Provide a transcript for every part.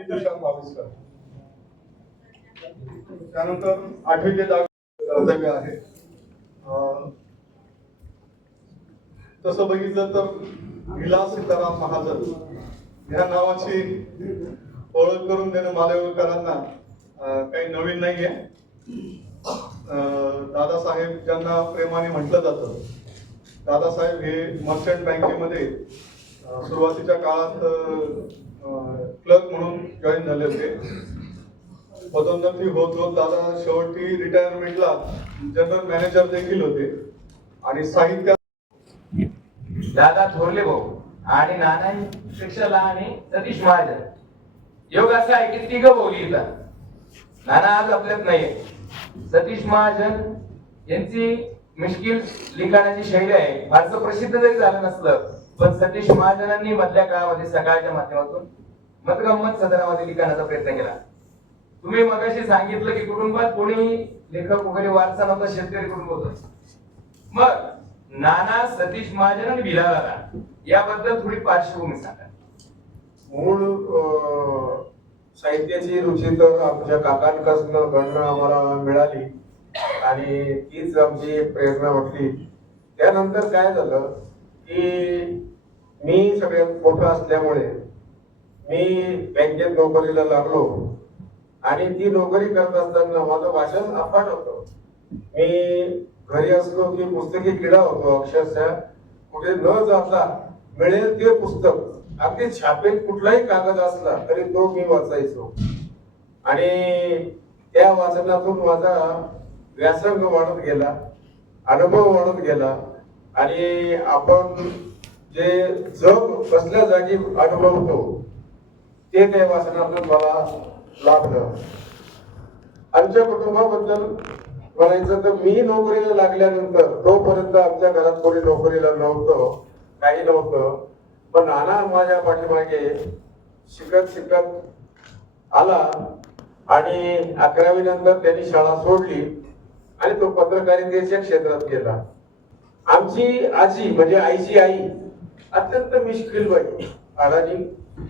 मी तुषार भाविस्कर. त्यानंतर 8वी ते 10वी कर्तव्य आहे. तसं बघितलं तर विलास सीताराम महाजन ह्या नावाची ओळख करून देणं मालेवकरांना काही नवीन नाहीये. दादासाहेब ज्यांना प्रेमाने म्हटलं जातं, दादासाहेब हे मर्चंट बँकेमध्ये सुरुवातीच्या काळात क्लर्क म्हणून जॉईन झाले होते. पदोन्नती होत होत दादा शेवटी रिटायरमेंटला जनरल मॅनेजर देखील होते. आणि साहित्यात दादा थोरले भाऊ आणि नानांपेक्षा लहान आहे सतीश महाजन. योग असं आहे की तिघ भाऊ लिहितात. नाना आज आपल्यात नाहीये. सतीश महाजन यांची मिश्किल लिखाणाची शैली आहे. फारसं प्रसिद्ध जरी झालं नसलं पण सतीश महाजनांनी मधल्या काळामध्ये सकाळच्या माध्यमातून मतगंमत सदनामध्ये लिखाणाचा प्रयत्न केला. तुम्ही मगाशी सांगितलं की कुटुंबात कोणी लेखक वगैरे वारसा नव्हता, शेतकरी कुटुंब होतं. मग नाना, सतीश महाजन आणि बिलाला याबद्दल थोडी पार्श्वभूमी सांगा. मूळ साहित्याची रुची तर आमच्या काकांकडनं आम्हाला मिळाली आणि तीच आमची एक प्रेरणा वाटली. त्यानंतर काय झालं की मी सगळ्यात मोठा असल्यामुळे मी बँकेत नोकरीला लागलो आणि ती नोकरी करत असताना माझं भाषण अफाट होतं. मी घरी असलो की पुस्तकी किडा होतो. अक्षरशः कुठे न जाता मिळेल ते पुस्तक, अगदी छापेत कुठलाही कागद असला तरी तो मी वाचायचो. आणि त्या वाचनातून माझा व्यासंग वाढत गेला, अनुभव वाढत गेला. आणि आपण जे जग कसल्या जागी अनुभवतो ते त्या वाचनातून मला लाभलं. आमच्या कुटुंबाबद्दल म्हणायचं तर मी नोकरीला लागल्यानंतर तोपर्यंत आमच्या घरात कोणी नोकरीला नव्हतं, काही नव्हतं. पण नाना माझ्या पाठीमागे शिकत शिकत आला आणि 11वी नंतर त्यांनी शाळा सोडली आणि तो पत्रकारितेच्या क्षेत्रात गेला. आमची आजी म्हणजे आईची आई अत्यंत मिश्किल बाई, अडाणी,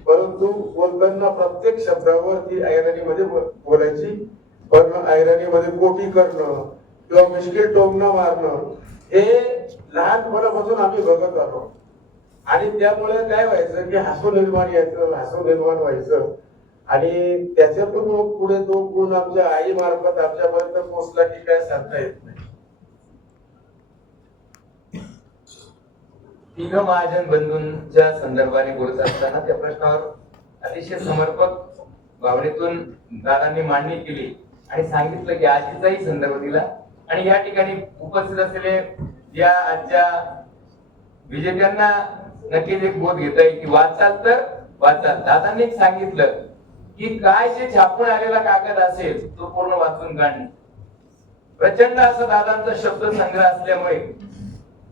परंतु बोलताना प्रत्येक शब्दावर ती ऐराणीमध्ये बोलायची. पण ऐराणीमध्ये कोटी करणं किंवा मिश्किल टोमणं मारणं हे लहानपणापासून आम्ही बघत आलो. आणि त्यामुळे काय व्हायचं की हसू निर्माण व्हायचं. आणि त्याच्यातून मग पुढे तो गुण आमच्या आई मार्फत आमच्यापर्यंत पोहोचला की काय सांगता येत नाही. तिघ महाजन बंधूंच्या संदर्भाने बोलत असताना त्या प्रश्नावर अतिशय समर्पक भावनेतून दादांनी मांडणी केली आणि सांगितलं की आजीचाही संदर्भ दिला. आणि या ठिकाणी उपस्थित असलेले या आजच्या विजेत्यांना नक्कीच एक बोध घेता येईल की वाचाल तर वाचाल. दादांनी सांगितलं की काय जे छापून आलेला कागद असेल तो पूर्ण वाचून काढणे. प्रचंड असा दादांचा शब्द संग्रह असल्यामुळे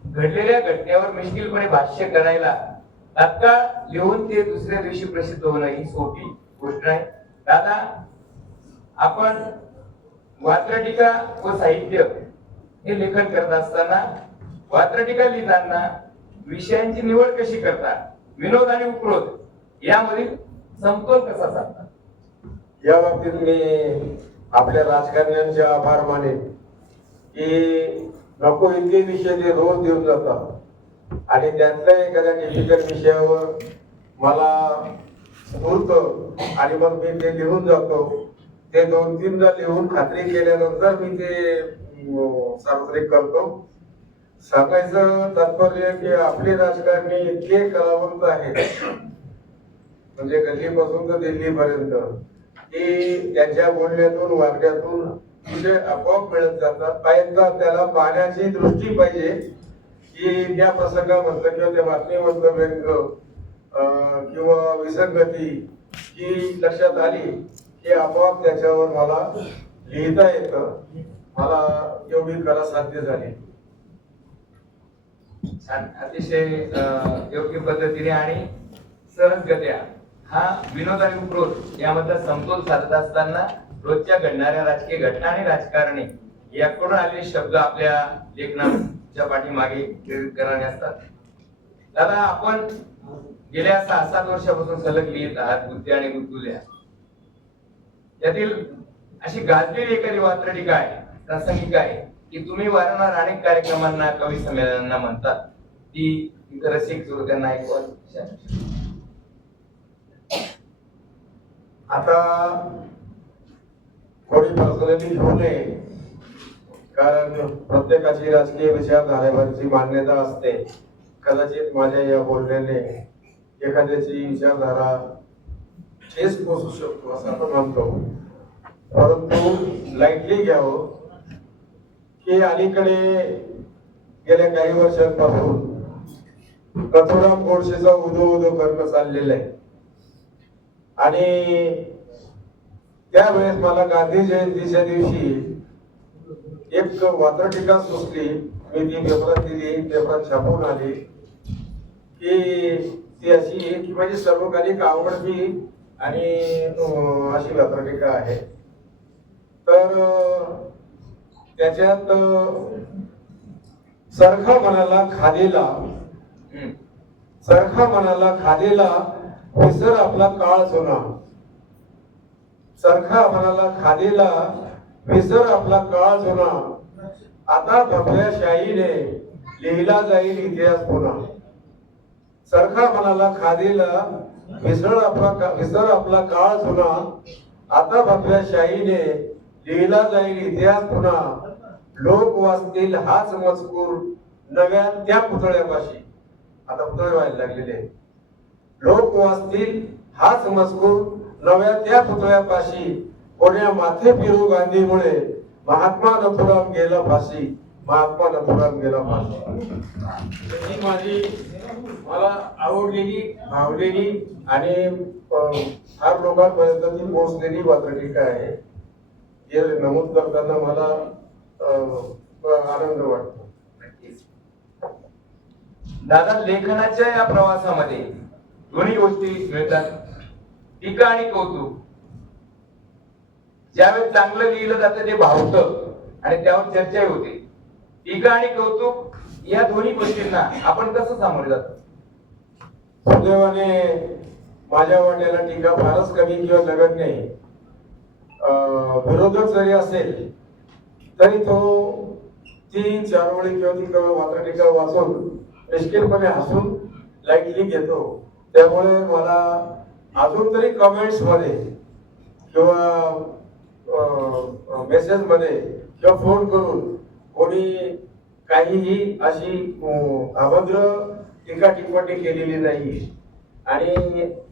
घडलेल्या घटनेवर मिश्किलपणे भाष्य करायला तात्काळ लिहून ते दुसऱ्या दिवशी प्रसिद्ध होणं ही सोपी गोष्ट नाही. दादा, आपण वात्रटिका व साहित्य हे लेखन करत असताना, वात्रटिका लिहिताना विषयांची निवड कशी करता, विनोद आणि उपरोध यामधील समतोल कसा साधता? या बाबतीत मी आपल्या राजकारण्यांचे आभार मानेन की नको इतके विषय ते रोज देऊन जातात आणि त्यातल्या एखाद्या डिफिकल्ट विषयावर मला स्फूर्त आणि मग मी ते लिहून जातो. ते 2-3दा लिहून खात्री केल्यानंतर मी ते सार्वत्रिक करतो. सांगायचं तात्पर्य की आपले राजकारणी इतके कलावंत आहेत म्हणजे गल्लीपासून तर दिल्लीपर्यंत की त्यांच्या बोलण्यातून वागण्यातून विषय आपोआप मिळत जातात. पाहिजे त्याला पाहण्याची दृष्टी पाहिजे की त्या प्रसंगामधलं किंवा त्या बातमीमधलं व्यंग किंवा विसंगती ही लक्षात आली की आपोआप त्याच्यावर मला लिहिता येतं. मला एवढी कला साध्य झाली. अतिशय योग्य पद्धतीने आणि सहजगत्या हा विनोद आणि उपरोध यामधला समतोल साधत असताना रोजच्या घडणाऱ्या राजकीय घटना आणि राजकारणी याकडून आलेले शब्द आपल्या लेखनाच्या पाठीमागे प्रेरित करणारे असतात. दादा, आपण गेल्या 6-7 वर्षापासून सलग लिहित आहात बुद्धी आणि गुदगुल्या. यातील अशी गाजलेली एखादी वात्रटिका आहे, प्रासंगिक आहे की तुम्ही वारंवार अनेक कार्यक्रमांना, कवी संमेलनांना म्हणतात, ती इतर रसिक श्रोत्यांना ऐकवा. आता कोणी पर्सनली घेऊ नये, कारण प्रत्येकाची राजकीय विचारधारेवरची मान्यता असते. कदाचित माझ्या या बोलण्याने एखाद्याची विचारधारा ठेस पोचू शकतो असं आपण म्हणतो, परंतु लाईटली घ्यावं की अलीकडे गेल्या काही वर्षांपासून कथुराम गोडसेचा उदो उदो करणं चाललेलं आहे. आणि त्यावेळेस मला गांधी जयंतीच्या दिवशी एक वात्रटिका सुचली, मी ती पेपरात दिली, पेपरात छापून आली की ती अशी की माझी सर्वकालिक आवडती आणि अशी वात्रटिका आहे. तर त्याच्यात चरखा मनाला खादेला, चरखा मनाला खादेला विसर आपला काळ जुना, चरखा मनाला खादेला विसर आपला काळ जुना, आता भगव्या शाहीने लिहिला जाईल इतिहास पुन्हा. चरखा मनाला खादेला विसर आपला काळ जुना, आता भगव्या शाहीने लिहिला जाईल इतिहास पुन्हा. लोक वाचतील हाच मजकूर नव्या त्या पुतळ्यापाशी. आता पुतळे व्हायला लागलेले. लोक वाचतील हाच मजकूर नव्या त्या पुतळ्यापाशी. कोण्या माथे फिरू गांधीमुळे महात्मा नथुराम गेला फाशी, महात्मा नथुराम गेला फाशी. ही माझी मला आवडलेली, भावलेली आणि फार लोकांपर्यंत ती पोहोचलेली वात्रटिका आहे. हे नमूद करताना मला आनंद वाटतो. दादा, लेखनाच्या या प्रवासामध्ये दोन्ही गोष्टी मिळतात, टीका आणि कौतुक. ज्यावेळेस चांगलं लिहिलं जातं ते भावतं आणि त्यावर चर्चाही होते. टीका आणि कौतुक या दोन्ही गोष्टींना आपण कसं सामोरे जातो? सुदैवाने माझ्या वाट्याला टीका फारच कमी किंवा लगत नाही. विरोधक जरी असेल तरी तो ती चार ओळी किंवा ती वात्रटिका वाचून निष्किलपणे हसून लाईटली घेतो. त्यामुळे मला अजून तरी कमेंट्स मध्ये किंवा मेसेज मध्ये किंवा फोन करून कोणी काहीही अशी अभद्र टीका टिप्पणी केलेली नाही. आणि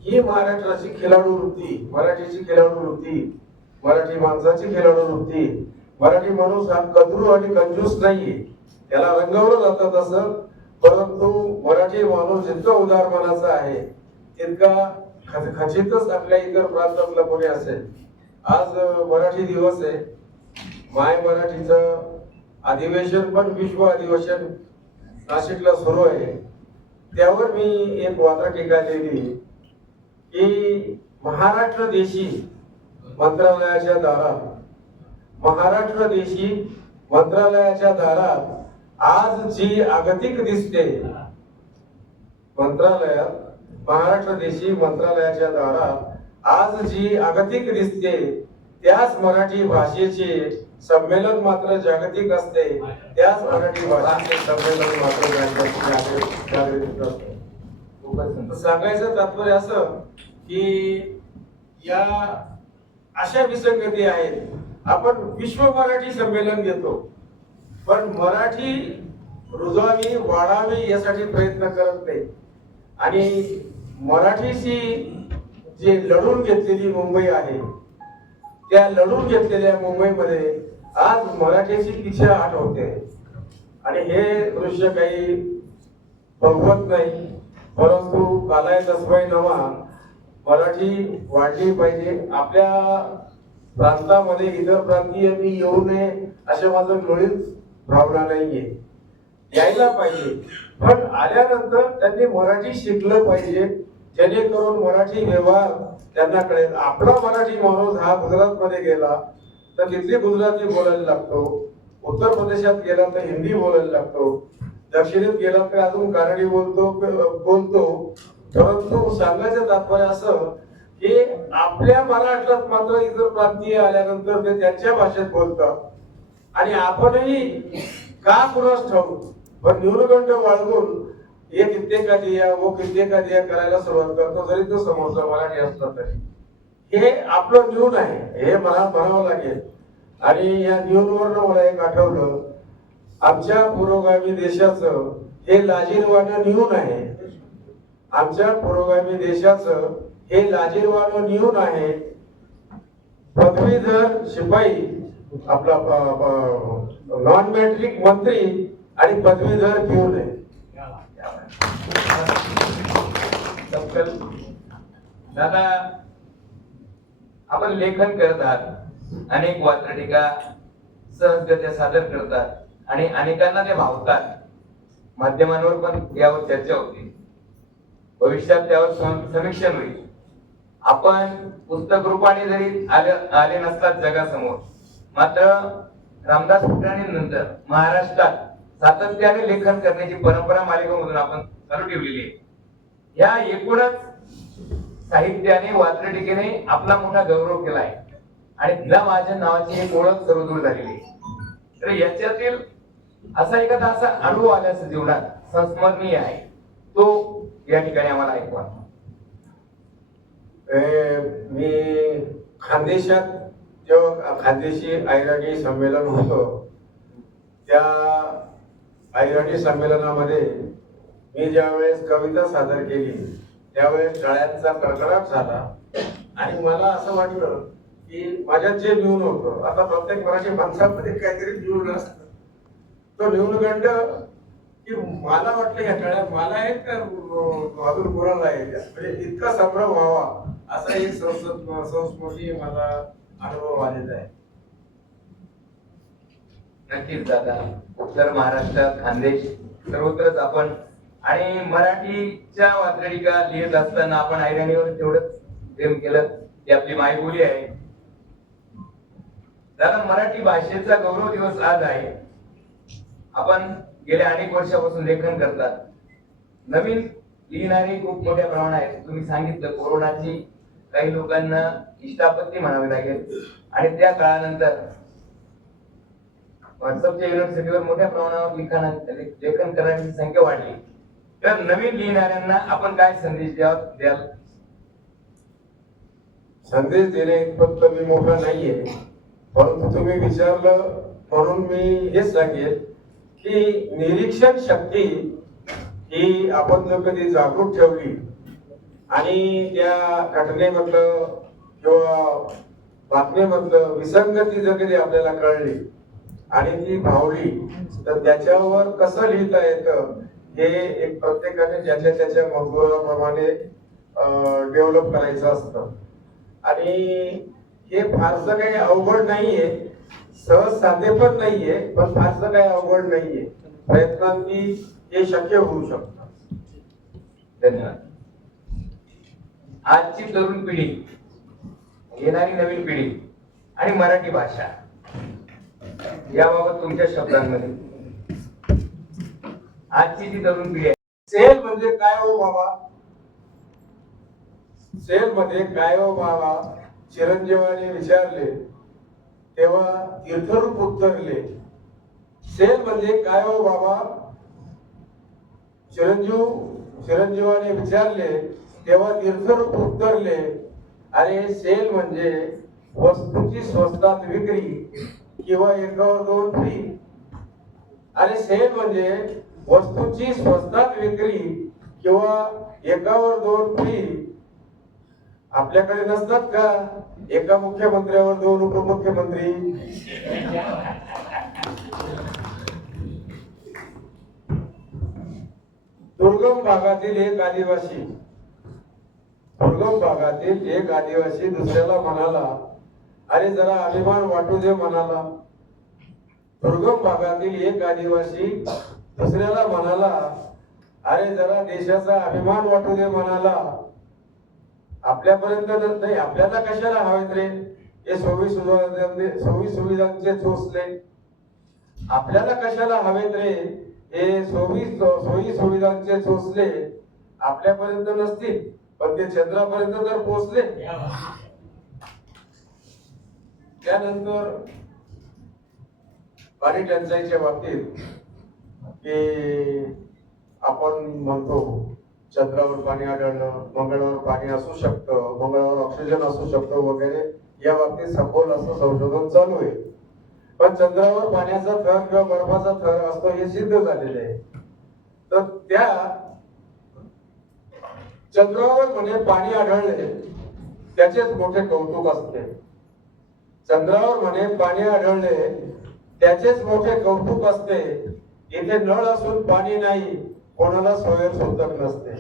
ही महाराष्ट्राची खिलाडू वृत्ती, मराठीची खिलाडू वृत्ती, मराठी माणसाची खिलाडू वृत्ती. मराठी माणूस हा कद्रू आणि कंजूस नाही, त्याला रंगवलं जातं तसं. परंतु मराठी माणूस जितका उदार मनाचा आहे तितका खचितच आपल्या इतर प्रांतातला कोणी असेल. आज मराठी दिवस आहे. माय मराठीचं अधिवेशन पण विश्व अधिवेशन नाशिकला सुरू आहे. त्यावर मी एक वात्रटिका लिहिली की महाराष्ट्र देशी मंत्रालयाच्या दारात, महाराष्ट्र देशी मंत्रालयाच्या दारात आज जी आगतिक दिसते, मंत्रालयात महाराष्ट्र देशी मंत्रालयाच्या दारात आज जी आगतिक दिसते, त्याच मराठी भाषेचे संमेलन मात्र जागतिक असते, त्याच मराठी भाषेचे संमेलन मात्र जागतिक असते. सांगायचं तात्पर्य असं की या अशा विसंगती आहेत. आपण विश्व मराठी संमेलन घेतो, पण मराठी रुजवावी, वाढावी यासाठी प्रयत्न करत नाही. आणि मराठीची जी लढून घेतलेली मुंबई आहे, त्या लढून घेतलेल्या मुंबईमध्ये आज मराठीची पिछेहाट होते. आणि हे दृश्य काही बघवत नाही, परंतु कालाय तस्मै नवा, मराठी वाढली पाहिजे. आपल्या प्रांतामध्ये इतर प्रांतीय मी येऊ नये अशा माझं मुळीच भावना नाहीये. यायला पाहिजे, पण आल्यानंतर त्यांनी मराठी शिकलं पाहिजे, जेणेकरून मराठी व्यवहार त्यांना कळेल. आपला मराठी माणूस हा गुजरात मध्ये गेला तर तिथली गुजराती बोलायला लागतो, उत्तर प्रदेशात गेला तर हिंदी बोलायला लागतो, दक्षिणेत गेला तर अजून कानडी बोलतो. परंतु सांगायचं तात्पर्य असं की आपल्या महाराष्ट्रात मात्र इतर प्रांतीय आल्यानंतर ते त्यांच्या भाषेत बोलतात आणि आपणही का कुणास ठाऊक पण न्यूनगंड बाळगून हे कित्येका दिया वो कित्येका दिया करायला सुरुवात करतो, जरी तो समोरचा मराठी असला तरी हे आपलं न्यून आहे हे मला म्हणावं लागेल. आणि या न्यूनवरनं मला एक आठवलं, आमच्या पुरोगामी देशाचं हे लाजिरवाणं न्यून आहे. आमच्या पुरोगामी देशाचं हे लाजिरवाणं न्यून आहे. पदवीधर शिपाई आपला नॉन मॅट्रिक मंत्री आणि पदवीधर पिऊन आहे. दादा आपण लेखन करत आहात, अनेक वात्रटिका सहजगत्या सादर करतात आणि अनेकांना ते भावतात. माध्यमांवर पण यावर चर्चा होती, भविष्यात त्यावर समीक्षण होईल. आपण पुस्तक रूपाने जरी आले नसतात जगासमोर, मात्र रामदास फुटाणेंनंतर महाराष्ट्रात सातत्याने लेखन करण्याची परंपरा मालिकामधून आपण चालू ठेवलेली आहे. या एकूणच साहित्याने वात्रटिकेने आपला मोठा गौरव केला आहे आणि तिला माझ्या नावाची एक ओळख सर्वदूर झालेली आहे. तर याच्यातील असा एखादा असा अनुभव आल्यास जीवनात संस्मरणीय आहे, तो या ठिकाणी आम्हाला ऐकवा. मी खानदेशात जेव्हा खानदेशी ऐराणी संमेलन होतं, त्या ऐराणी संमेलनामध्ये मी ज्यावेळेस कविता सादर केली त्यावेळेस टाळ्यांचा कडकडाट झाला आणि मला असं वाटलं की माझ्यात जे न्यून होतं, आता प्रत्येक मराठी माणसामध्ये काहीतरी न्यून असतं, तो न्यूनगंड की मला वाटलं या टाळ्या मला एक अजून कोणाला आहे म्हणजे इतका संभ्रम व्हावा असा एक संस्मृती मला अनुभव आलेला आहे. नक्कीच दादा, उत्तर महाराष्ट्रात खानदेश सर्वत्रच आपण आणि मराठीच्या वात्रटिका लिहित असताना आपण ऐराणीवर तेवढंच प्रेम केलं, ती आपली मायबोली आहे. दादा, मराठी भाषेचा गौरव दिवस आज आहे. आपण गेल्या अनेक वर्षापासून लेखन करतात, नवीन लिहिणारे खूप मोठ्या प्रमाणात आहेत. तुम्ही सांगितलं कोरोनाची काही लोकांना इष्टापत्ती म्हणावी लागेल आणि त्या काळानंतर व्हॉट्सअपच्या युनिव्हर्सिटीवर मोठ्या प्रमाणावर लेखन करण्याची संख्या वाढली. तर नवीन लिहिणाऱ्यांना आपण काय संदेश द्याल? संदेश देणे इतपत मी मोठा नाहीये, परंतु तुम्ही विचारलं म्हणून मी हेच सांगेल की निरीक्षण शक्ती ही आपण जर कधी जागृत ठेवली आणि त्या घटनेमधलं किंवा बातमीमधलं विसंगती जर कधी आपल्याला कळली आणि ती भावली, तर त्याच्यावर कसं लिहिता येतं हे एक प्रत्येकाने ज्याच्या त्याच्या मजकुराप्रमाणे डेव्हलप करायचं असतं. आणि हे फारसं काही अवघड नाहीये, सहज साधे पण नाहीये, पण फारसं काही अवघड नाहीये. प्रयत्नांनी हे शक्य होऊ शकतं. धन्यवाद. आजची तरुण पिढी, येणारी नवीन पिढी आणि मराठी भाषा याबाबत तुमच्या शब्दांमध्ये आजची जी तरुण पिढी आहे, सेल म्हणजे काय हो बाबा, सेल मध्ये काय हो बाबा चिरंजीवाने विचारले तेव्हा तीर्थरूप उत्तरले. सेल म्हणजे काय हो बाबा चिरंजीवाने विचारले तेव्हा तीर्थरूप उत्तरले. अरे सेल म्हणजे वस्तूची स्वस्तात विक्री किंवा एकावर दोन फ्री. अरे सेल म्हणजे वस्तूची स्वस्तात विक्री किंवा एकावर दोन फ्री. आपल्याकडे नसतात का एका मुख्यमंत्र्यावर दोन उपमुख्यमंत्री? दुर्गम भागातील एक आदिवासी दुसऱ्याला म्हणाला, अरे जरा अभिमान वाटू दे म्हणाला. दुर्गम भागातील एक आदिवासी दुसऱ्याला म्हणाला, अरे जरा देशाचा अभिमान वाटू दे म्हणाला. आपल्यापर्यंत नाही, आपल्याला कशाला हवेत रे हे सोयी सुविधांचे चोचले. आपल्याला कशाला हवेत रे हे सोयी सुविधांचे चोचले. आपल्यापर्यंत नसतील पण ते चंद्रापर्यंत जर पोहोचले, त्यानंतर पाणी टंचाईच्या बाबतीत की आपण म्हणतो चंद्रावर पाणी आढळलं, मंगळावर पाणी असू शकतं, मंगळावर ऑक्सिजन असू शकतो वगैरे, या बाबतीत सखोल असं संशोधन चालू आहे. पण चंद्रावर पाण्याचा थर किंवा बर्फाचा थर असतो हे सिद्ध झालेले आहे. तर त्या चंद्रावर म्हणजे पाणी आढळले त्याचेच मोठे कौतुक असते. चंद्रावर म्हणे पाणी आढळले त्याचेच मोठे कौतुक असते. इथे नळ असून पाणी नाही, कोणाला स्वयंसूतक नसते.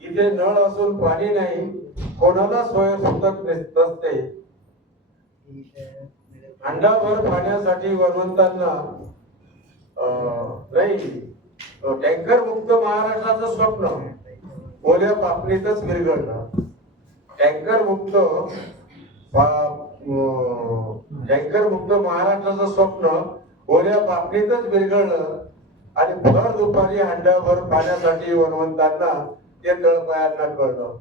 इथे नळ असून पाणी नाही, कोणाला स्वयंसूतक नसते. अंडाभर पाण्यासाठी वनवंतांना नाही, टँकर मुक्त महाराष्ट्राचं स्वप्न ओल्या पापणीतच विरघळलं. टँकर मुक्त महाराष्ट्राचं स्वप्न ओल्या पापणीतच विरघळलं आणि भर दुपारी हंडाभर पाण्यासाठी वनवंतांना ते तळपायांना कळलं.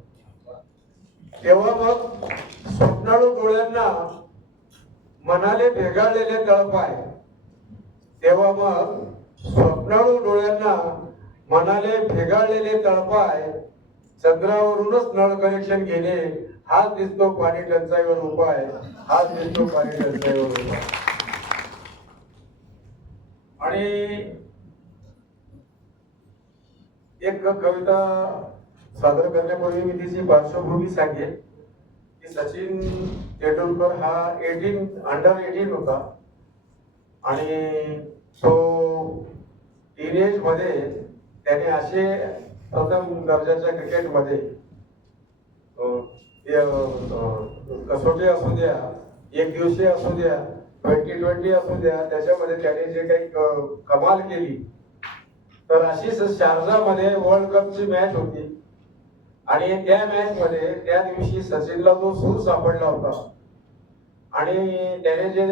तेव्हा मग स्वप्नाळू डोळ्यांना मनाले भेगाळलेले तळपाय, तेव्हा मग स्वप्नाळू डोळ्यांना मनाले भेगाळलेले तळपाय, चंद्रावरूनच नळ कनेक्शन घेणे हाच दिसतो पाणी टंचाईवर उपाय, हाच दिसतो पाणी टंचाईवर उपाय. आणि एक कविता सादर करण्यापूर्वी मी तिची पार्श्वभूमी सांगेन की सचिन तेंडुलकर हा अंडर 18 होता आणि तो टीनेज मध्ये त्याने असे प्रथम दर्जाच्या क्रिकेटमध्ये कसोटी असू द्या, एक दिवसीय असू द्या, 2020 असू द्या, त्याच्यामध्ये त्याने जे काही कमाल केली. तर अशीच शारजामध्ये वर्ल्ड कपची मॅच होती आणि त्या मॅच मध्ये त्या दिवशी सचिनला जो सूर सापडला होता आणि त्याने जे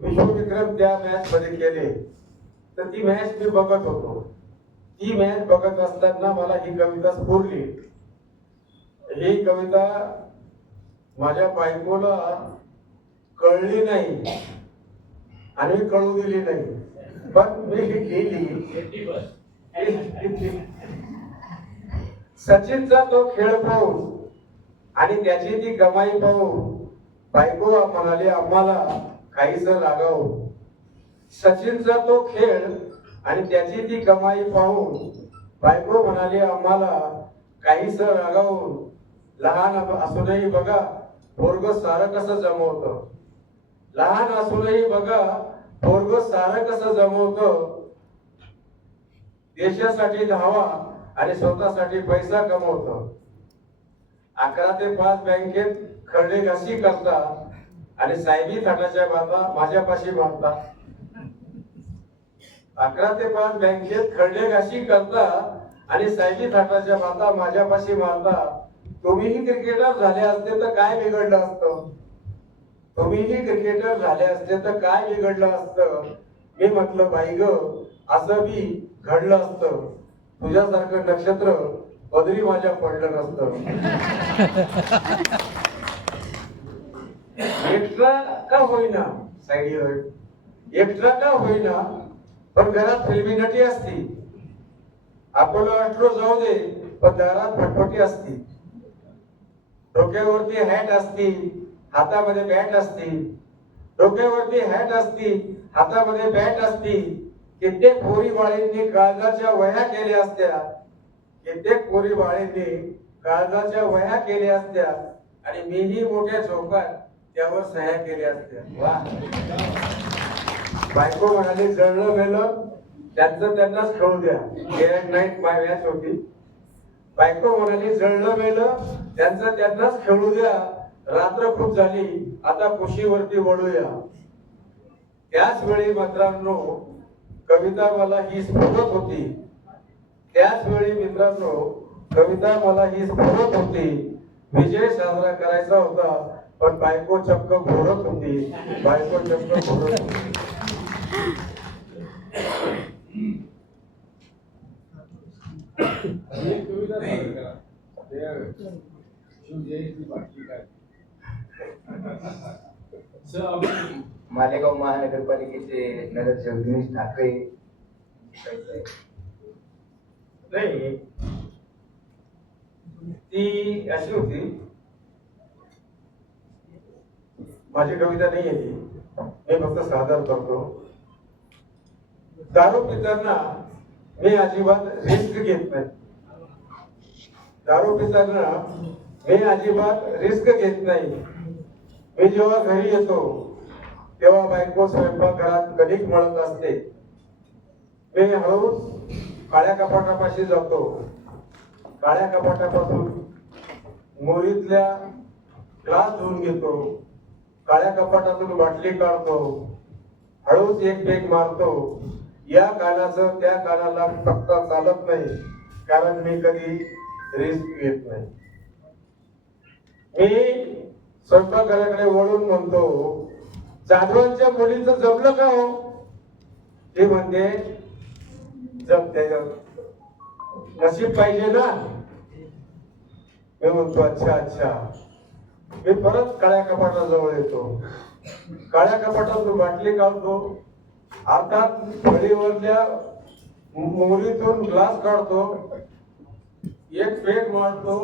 विश्वविक्रम त्या मॅच मध्ये केले, तर ती मॅच मी बघत होतो. ती मॅच बघत असताना मला ही कविता स्फुरली. ही कविता माझ्या बायकोला कळली नाही आणि कळू दिली नाही, पण मी लिहिली. सचिनचा तो खेळ पाहून आणि त्याची ती कमाई पाहून बायको म्हणाली आम्हाला काहीच लागावं. सचिनचा तो खेळ आणि त्याची ती कमाई पाहून बायको म्हणाली आम्हाला काहीच रागावून. लहान असूनही बघा पोरग सारं कसं जमवतं, लहान असूनही बघा पोरग सारं कसं जमवतं. देशासाठी धावा आणि स्वतःसाठी पैसा कमवतो. 11 ते 5 बँकेत खरडे घासी करता आणि साहेबी थाटाच्या बाता माझ्यापाशी मारता. 11 ते 5 बँकेत खरडे घासी करता आणि साहेबी थाटाच्या बाता माझ्यापाशी मारता. तुम्हीही क्रिकेटर झाले असते तर काय बिघडलं असतं, तुम्हीही क्रिकेटर झाले असते तर काय बिघडलं असतं. मी म्हटलं बाई ग असं बी घडलं असतं, तुझ्यासारखं नक्षत्र पदरी माझ्या पडलं नसतं. एक्स्ट्रा का होईना साईड एक्स्ट्रा का होईना, पण घरात फिल्मी नटी असती. आपण अष्ट्रो जाऊ दे पण दारात फटफटी असती. डोक्यावरती हॅट असती, हातामध्ये बॅट असती. डोक्यावरती हॅट असती, हातामध्ये बॅट असती. कित्येक पोरी बाळींनी काळजाच्या वह्या केल्या असत्या, कित्येक पोरी बाळींनी काळजाच्या वह्या केल्या असत्या आणि मीही मोठ्या चौकात त्यावर सह्या केल्या असत्या. वा. बायको म्हणाली जळलं मेलं त्यांचं त्यांनाच खेळू द्या. डे अँड नाईट मॅच होती. बायको म्हणाली जळलं मेलं त्यांचं त्यांनाच खेळू द्या. रात्र खूप झाली आता कुशीवरती वळूया. त्याच वेळी मित्रांनो कविता मला ही स्फुरत होती. त्याच वेळी मित्रांनो कविता मला ही स्फुरत होती. विजय साजरा करायचा होता पण बायको चक्क घोरत होती. बायको चक्क घोरत होती. मालेगाव महानगरपालिकेचे नगरसेवक दिनेश ठाकरे नाही, ती अशी होती, माझी कविता नाही आहे ती, मी फक्त सादर करतो. दारू पिताना मी अजिबात रिस्क घेत नाही. दारू पिताना मी अजिबात रिस्क घेत नाही. मी जेव्हा घरी येतो तेव्हा बायको स्वयंपाकघरात कणिक मळत असते. मी हळूच काळ्या कपाटापाशी जातो. काळ्या कपाटापासून मोरीतल्या ग्लास धुवून घेतो. काळ्या कपाटातून बाटली काढतो. हळूच एक पेग मारतो. या कानाचं त्या कानाला पक्का चालत नाही, कारण मी कधी रिस्क घेत नाही. मी स्वयंपाकघराकडे वळून म्हणतो, जाधवांच्या मुलीचं जमलं का हो? ती म्हणते, जमते, नशीब पाहिजे ना. मी म्हणतो, अच्छा अच्छा. मी परत काळ्या कपाटाजवळ येतो. काळ्या कपाटातून बाटली काढतो. अर्थात फळीवरल्या मोरीतून ग्लास काढतो. एक पेग मारतो.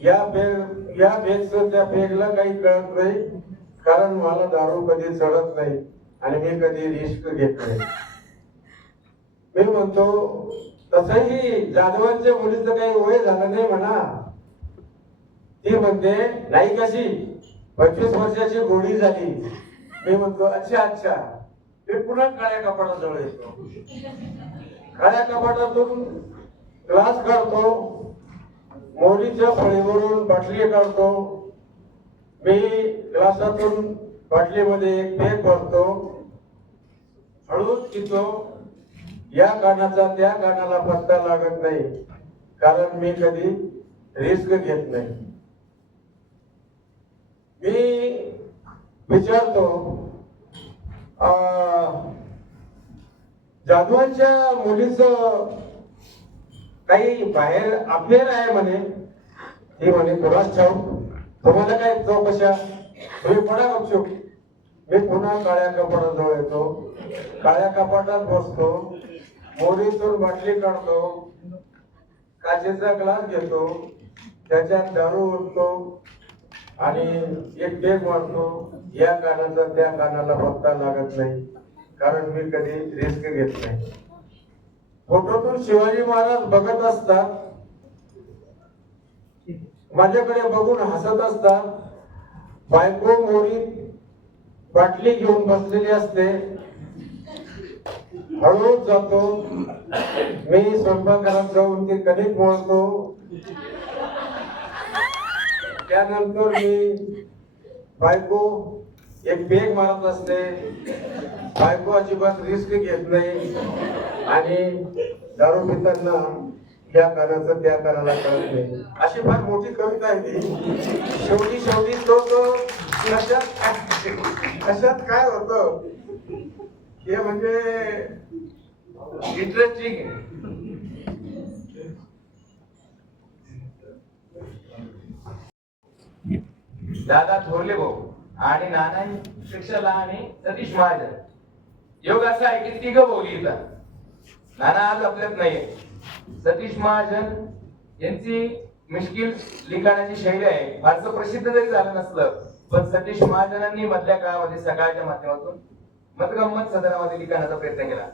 या पेगचं त्या पेगला काही कळत नाही, कारण मला दारू कधी चढत नाही आणि मी कधी रिस्क घेत नाही. मी म्हणतो, तसंही जाधवांच्या मुलीचं काही वय झालं नाही म्हणा. ती म्हणते, नाही कशी 25 वर्षाची गोडी झाली. मी म्हणतो, अच्छा अच्छा. मी पुन्हा काळ्या कपाटाजवळ येतो. काळ्या कपाटातून ग्लास काढतो. मोरीच्या फळीवरून बाटली काढतो. मी ग्लासातून बाटलीमध्ये एक पेग भरतो. हळूच पितो. या कानाचा त्या कानाला पत्ता लागत नाही, कारण मी कधी रिस्क घेत नाही. मी विचारतो, जाधवांच्या मुलीचं काही बाहेर अफेअर आहे म्हणे. ती म्हणे, कुणास ठाऊक, तुम्हाला काय चौकशा, तुम्ही पडा गपचूप. मी पुन्हा काळ्या कपाटाजवळ येतो. काळ्या कपाटात बसतो. मोरीतून बाटली काढतो. काचेचा ग्लास घेतो. त्याच्यात दारू ओततो आणि एक पेग मारतो. या कानाचा त्या कानाला पत्ता लागत नाही, कारण मी कधी रिस्क घेत नाही. फोटोतून शिवाजी महाराज बघत असतात. माझ्याकडे बघून हसत असतात. बायको मोरीत बाटली घेऊन बसलेली असते. हळूच जातो. मी स्वयंपाकघरात जाऊन ती कणिक मळतो. त्यानंतर मी बायको एक पेग मारत असते. बायको अजिबात रिस्क घेत नाही आणि दारू पिताना या कानाचं त्या कानाला कळत नाही. अशी फार मोठी कविता आहे ती. शेवटी तो कशात काय होतं हे म्हणजे इंटरेस्टिंग आहे. दादा थोरले भाऊ आणि नाना पेक्षा लहान आहे सतीश महाजन. योग असा आहे की तिघ भाऊ लिहितात. नाना आज आपल्यात नाहीये. सतीश महाजन यांची मिश्किल लिखाणाची शैली आहे. फारसं प्रसिद्ध जरी झालं नसलं, पण सतीश महाजनांनी मधल्या काळामध्ये सकाळच्या माध्यमातून मतगंमत सदनामध्ये लिखाणाचा प्रयत्न केला.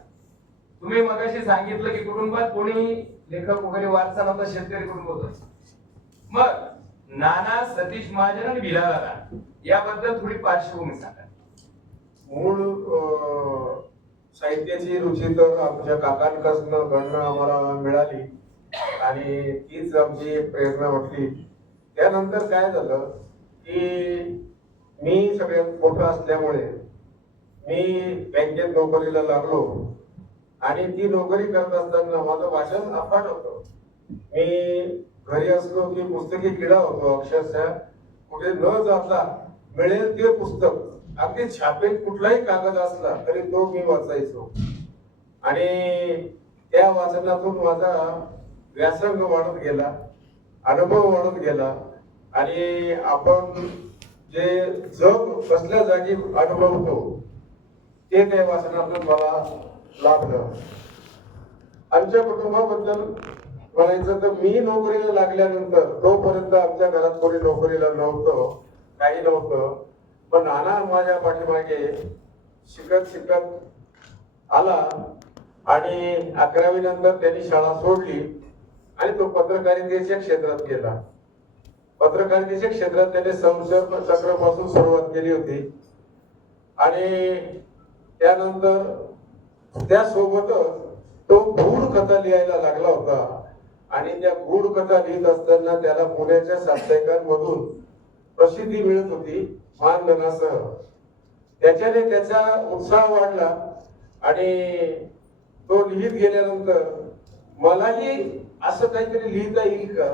तुम्ही मगाशी सांगितलं की कुटुंबात कोणी लेखक वगैरे वारसा नव्हता, शेतकरी कुटुंब होतं. मग नाना, सतीश महाजन आणि बिलाल दादा याबद्दल थोडी पार्श्वभूमी सांगा. मूळ साहित्याची रुची तर आमच्या काकांकडून घडणं आम्हाला मिळाली आणि तीच आमची एक प्रेरणा वाटली. त्यानंतर काय झालं की मी सगळ्यात मोठा असल्यामुळे मी बँकेत नोकरीला लागलो आणि ती नोकरी करत असताना माझं भाषण अफाट होतं. मी घरी असलो की पुस्तकी किडा होतो. अक्षरशः कुठे न जाता मिळेल ते पुस्तक, अगदी छापेत कुठलाही कागद असला तरी तो मी वाचायचो आणि त्या वाचनातून माझा व्यासंग वाढत गेला अनुभव वाढत गेला आणि आपण जे जग कसल्या जागी अनुभवतो ते त्या वाचनातून मला लाभलं. आमच्या कुटुंबाबद्दल म्हणायचं तर मी नोकरीला लागल्यानंतर तोपर्यंत आमच्या घरात कोणी नोकरीला नव्हतं, काही नव्हतं. पण नाना माझ्या पाठीमागे शिकत शिकत आला आणि 11वी नंतर त्यांनी शाळा सोडली आणि तो पत्रकारितेच्या क्षेत्रात गेला. पत्रकारितेच्या क्षेत्रात त्याने संसर्ग चक्रपासून सुरुवात केली होती आणि त्यानंतर त्यासोबतच तो गूढ कथा लिहायला लागला होता आणि त्या गूढ कथा लिहित असताना त्याला पुण्याच्या साप्ताहिकांमधून प्रसिद्धी मिळत होती मानधनासह. त्याच्याने त्याचा उत्साह वाढला आणि तो लिहित गेल्यानंतर मलाही असं काहीतरी लिहिता येईल का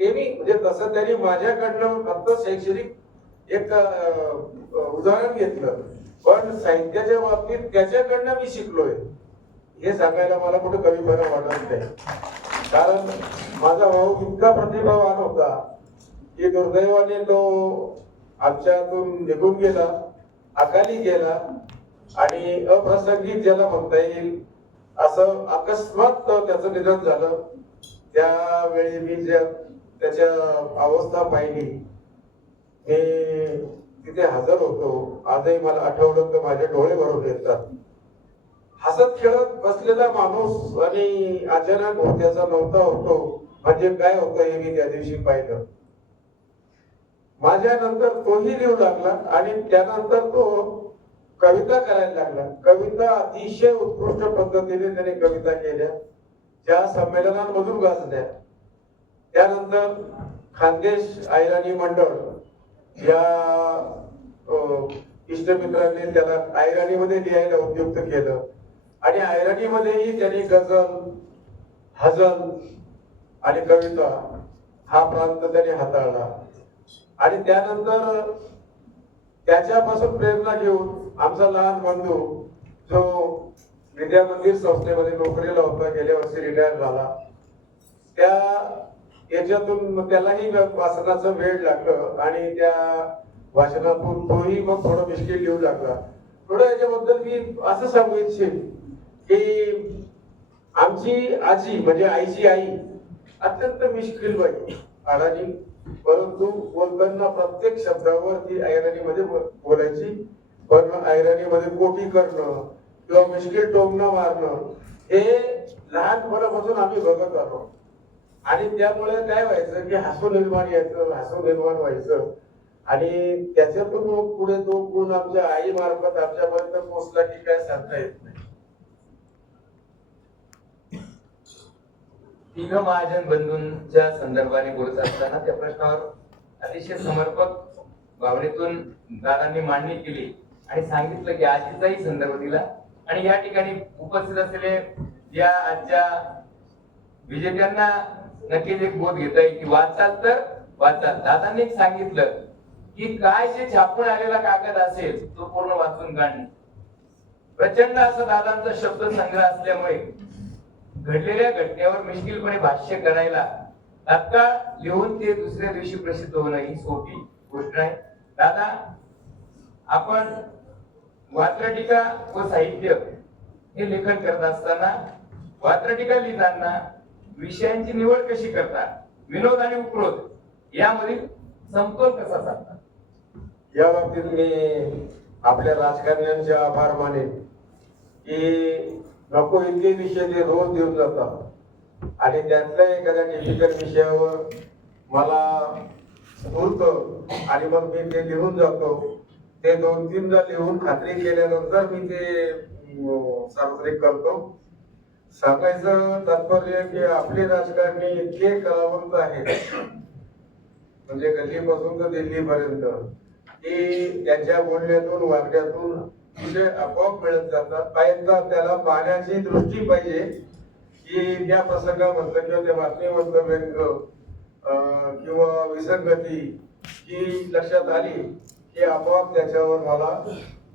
ते मी म्हणजे तसं त्यांनी माझ्याकडनं फक्त शैक्षणिक एक उदाहरण घेतलं, पण साहित्याच्या बाबतीत त्याच्याकडनं मी शिकलोय हे सांगायला मला कुठं कमीपणा वाटत नाही. कारण माझा भाऊ इतका प्रतिभावान होता की दुर्दैवाने तो आमच्यातून निघून गेला, अकाली गेला आणि अप्रसंगी ज्याला म्हणता येईल असं अकस्मात त्याचं निधन झालं. त्यावेळी मी ज्या त्याच्या अवस्था पाहिली मी तिथे हजर होतो. आजही मला आठवलं तर माझे डोळे भरून येतात. हसत खेळत बसलेला माणूस आणि अचानक त्याचा नव्हता होतो म्हणजे काय होतं हे मी त्या दिवशी पाहिलं. माझ्या नंतर तोही लिहू लागला आणि त्यानंतर तो कविता करायला लागला. कविता अतिशय उत्कृष्ट पद्धतीने त्याने कविता केल्या, ज्या संमेलनांमधून गाजल्या. त्यानंतर खानदेश आयराणी मंडळ या इष्टमित्रांनी त्याला आयराणीमध्ये लिहायला उपयुक्त केलं आणि आयराणीमध्येही त्यांनी गझल, हजल आणि कविता हा प्रांत त्यांनी हाताळला. आणि त्यानंतर त्याच्यापासून प्रेरणा घेऊन आमचा लहान बंधू जो विद्या मंदिर संस्थेमध्ये नोकरीला होता, गेल्या वर्षी रिटायर झाला, त्या याच्यातून त्यालाही वाचनाचं वेळ लागलं आणि त्या वाचनातून तोही मग थोडं मिश्किल लिहू लागला. थोडं याच्याबद्दल मी असं सांगू इच्छिन की आमची आजी म्हणजे आईची आई अत्यंत मिश्किल बाई अडाणी, परंतु बोलताना प्रत्येक शब्दावर ती ऐराणीमध्ये बोलायची. पण ऐराणीमध्ये कोटी करणं किंवा मिश्किल टोमणं मारणं हे लहानपणापासून आम्ही बघत आलो आणि त्यामुळे काय व्हायचं की हसू निर्माण यायचं, हसू निर्माण व्हायचं आणि त्याच्यातून मग पुढे तो गुण आमच्या आई मार्फत आमच्यापर्यंत पोहोचला की काय सांगता येत नाही. तिघ महाजन बंधूंच्या संदर्भाने बोलत असताना त्या प्रश्नावर अतिशय समर्पक भावनेतून दादांनी मांडणी केली आणि सांगितलं की आजीचाही संदर्भ दिला. आणि या ठिकाणी उपस्थित असलेले या आजच्या विजेत्यांना नक्कीच एक बोध घेता येईल की वाचाल तर वाचाल. दादांनी एक सांगितलं की काय जे छापून आलेला कागद असेल तो पूर्ण वाचून काढणे. प्रचंड असा दादांचा शब्द संग्रह असल्यामुळे घडलेल्या घटनेवर मिश्किलपणे भाष्य करायला तात्काळ लिहून ते दुसऱ्या दिवशी प्रसिद्ध होणं ही सोपी गोष्ट नाही. दादा, आपण वात्रटिका व साहित्य हे लेखन करत असताना वात्रटिका लिहिताना विषयांची निवड कशी करता, विनोद आणि उपरोध यामधील समतोल कसा साधता? या बाबतीत मी आपल्या राजकारण्यांचे आभार मानेन की नको इतके विषय ते रोज देऊन जातात आणि त्यातल्या एखाद्या डिफिकल्ट विषयावर मला स्फूर्त आणि मग मी ते लिहून जातो. ते 2-3दा लिहून खात्री केल्यानंतर मी ते सार्वत्रिक करतो. सांगायचं तात्पर्य की आपले राजकारणी इतके कलावंत आहेत म्हणजे गल्लीपासून तर दिल्लीपर्यंत की त्यांच्या बोलण्यातून वागण्यातून विषय आपोआप मिळत जातात. पाहिजे त्याला पाहण्याची दृष्टी पाहिजे की त्या प्रसंगामधलं किंवा त्या बातमीमधलं व्यंग किंवा विसंगती ही लक्षात आली की आपोआप त्याच्यावर मला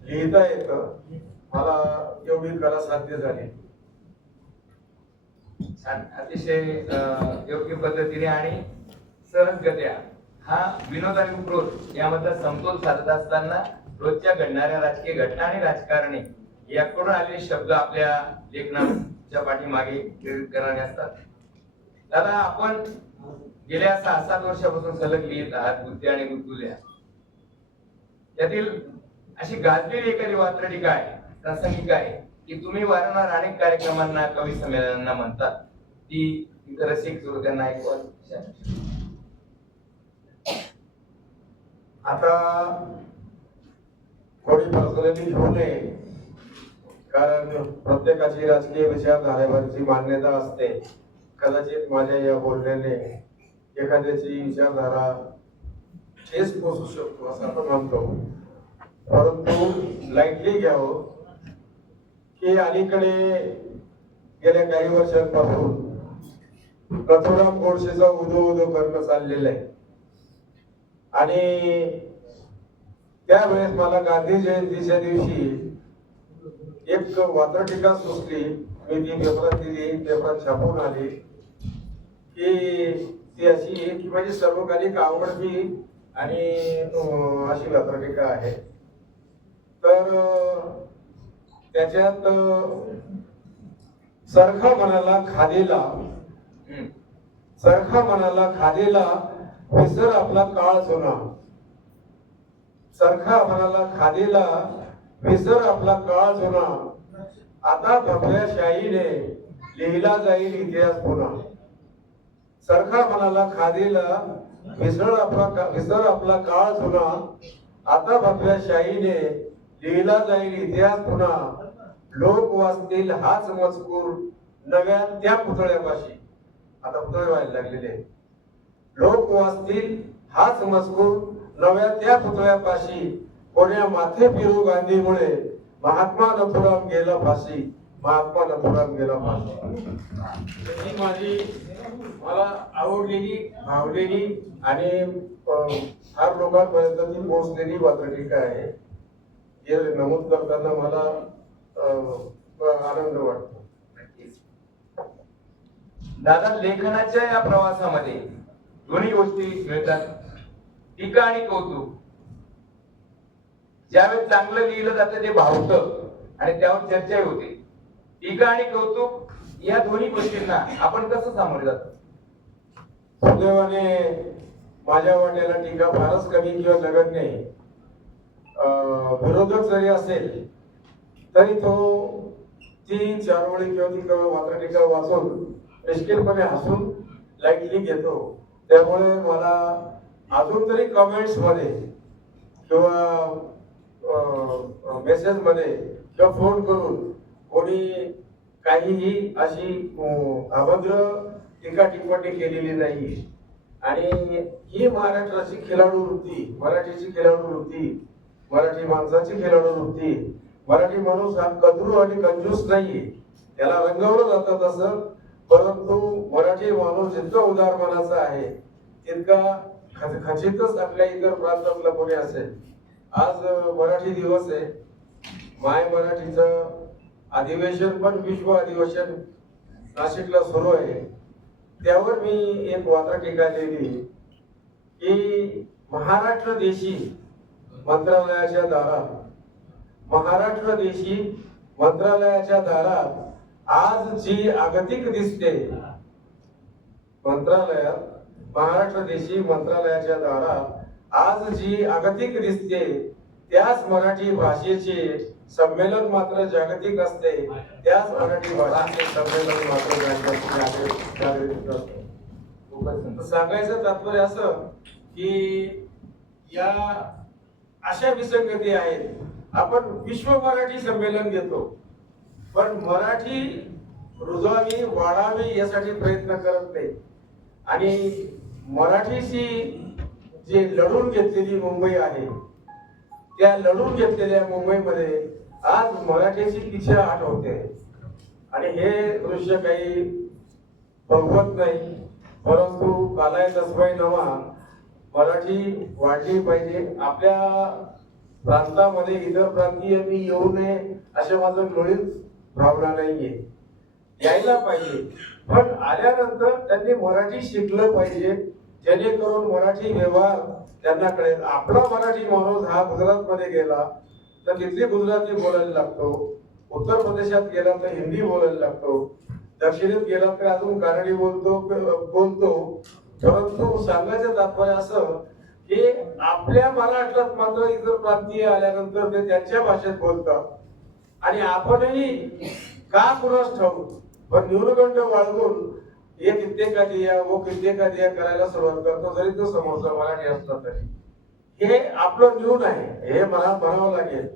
लिहिता येतं. मला एवढी कला साध्य झाली. छान, अतिशय योग्य पद्धतीने आणि सहजगत्या हा विनोद आणि क्रोध यामधला समतोल साधत असताना रोजच्या घडणाऱ्या राजकीय घटना आणि राजकारणी याकडून आलेले शब्द आपल्या लेखनाच्या पाठीमागे प्रेरित करणारे असतात. दादा, आपण गेल्या 6-7 वर्षापासून सलग लिहित आहात बुद्धी आणि गुदगुल्या. त्यातील अशी गाजलेली एखादी वात्रटिका आहे, प्रासंगिक आहे, की तुम्ही वारंवार अनेक कार्यक्रमांना, कवी संमेलनांना म्हणतात, ती इतर रसिक श्रोत्यांना ऐकवा. आता कोणी पर्सनली घेऊ नये, कारण प्रत्येकाची राजकीय विचारधारेवरची मान्यता असते. कदाचित माझ्या या बोलण्याने एखाद्याची विचारधारा ठेस पोचू शकतो असं आपण म्हणतो, परंतु लाईटली घ्यावं की अलीकडे गेल्या काही वर्षांपासून नथुराम गोडसेचा उदो उदो करणं चाललेलं आहे. आणि त्यावेळेस मला गांधी जयंतीच्या दिवशी एक वात्रटिका सुचली. मी ती पेपरात दिली, पेपरात छापून आली की ती अशी की माझी सर्वकालिक आवडती आणि अशी वात्रटिका आहे. तर त्याच्यात चरखा मनाला खादीला विसर आपला काळ जुना. चरखा मनाला खादीला विसर आपला काळ जुना. आता भगव्या शाहीने लिहिला जाईल इतिहास पुन्हा. चरखा मनाला खादीला विसर आपला काळ जुना. आता भगव्या शाहीने लिहिला जाईल इतिहास पुन्हा. लोक वाचतील हाच मजकूर नव्या त्या पुतळ्यापाशी. आता पुतळे व्हायला लागलेले. लोक वाचतील हाच मजकूर नव्या त्या पुतळ्यापाशी. कोण्या माथे फिरू गांधीमुळे महात्मा नथुराम गेला फाशी. महात्मा नथुराम गेला फाशी. ही माझी मला आवडलेली, भावलेली आणि फार लोकांपर्यंत ती पोहोचलेली वात्रटिका आहे. हे नमूद करताना मला आनंद वाटतो. दादा, लेखनाच्या या प्रवासामध्ये दोन्ही गोष्टी मिळतात, टीका आणि कौतुक. ज्यावेळेस चांगलं लिहिलं जातं ते भावतं आणि त्यावर चर्चाही होते. टीका आणि कौतुक या दोन्ही गोष्टींना आपण कसं सामोरे जातो? सुदैवाने माझ्या वाट्याला टीका फारच कमी किंवा लगत नाही. विरोधक जरी असेल तरी तो 3-4 ओळी किंवा ती वात्रटिका वाचून निष्किलपणे हसून लाईटली घेतो. त्यामुळे मला अजून तरी कमेंट्स मध्ये किंवा मेसेज मध्ये किंवा फोन करून कोणी काहीही अशी अभद्र टीका टिप्पणी केलेली नाही. आणि ही महाराष्ट्राची खिलाडू वृत्ती, मराठीची खिलाडू वृत्ती, मराठी माणसाची खिलाडू वृत्ती. मराठी माणूस हा कद्रू आणि कंजूस नाही, त्याला रंगवलं जातं तसं. परंतु मराठी माणूस जितका उदार मनाचा आहे तितका खचितच आपल्या इतर प्रांतातला कोणी असेल. आज मराठी दिवस आहे. माय मराठीचं अधिवेशन पण विश्व अधिवेशन नाशिकला सुरू आहे. त्यावर मी एक वात्रटिका लिहिली की महाराष्ट्र देशी मंत्रालयाच्या दारात आज जी आगतिक दिसते. महाराष्ट्र देशी मंत्रालयाच्या दारात आज जी आगतिक दिसते, त्याच मराठी भाषेचे संमेलन मात्र जागतिक असते. त्याच मराठी भाषेचे संमेलन मात्र जागतिक असते. सांगायचं तात्पर्य असं की या अशा विसंगती आहेत. आपण विश्व मराठी संमेलन घेतो, पण मराठी रुजवावी, वाढावी यासाठी प्रयत्न करत नाही. आणि मराठीची जी लढून घेतलेली मुंबई आहे, त्या लढून घेतलेल्या मुंबईमध्ये आज मराठीची पिछेहाट होते. आणि हे दृश्य काही बघवत नाही, परंतु कालाय तस्मै नवा. मराठी वाढली पाहिजे. आपल्या प्रांतामध्ये इतर प्रांतीय मी येऊ नये अशा माझं मुळीच भावना नाहीये. यायला पाहिजे, पण आल्यानंतर त्यांनी मराठी शिकलं पाहिजे, जेणेकरून मराठी व्यवहार त्यांना कळेल. आपला मराठी माणूस हा गुजरात मध्ये गेला तर तिथली गुजराती बोलायला लागतो, उत्तर प्रदेशात गेला तर हिंदी बोलायला लागतो, दक्षिणेत गेला तर अजून कानडी बोलतो. परंतु सांगायचं तात्पर्य असं की आपल्या महाराष्ट्रात मात्र इतर प्रांतीय आल्यानंतर ते त्यांच्या भाषेत बोलतात आणि आपणही का कुणास ठाऊक पण न्यूनगंड बाळगून हे कित्येका दिया वो कित्येका दिया करायला सुरुवात करतो, जरी तो समोरचा मराठी असला तरी. हे आपलं न्यून आहे, हे मला म्हणावं लागेल.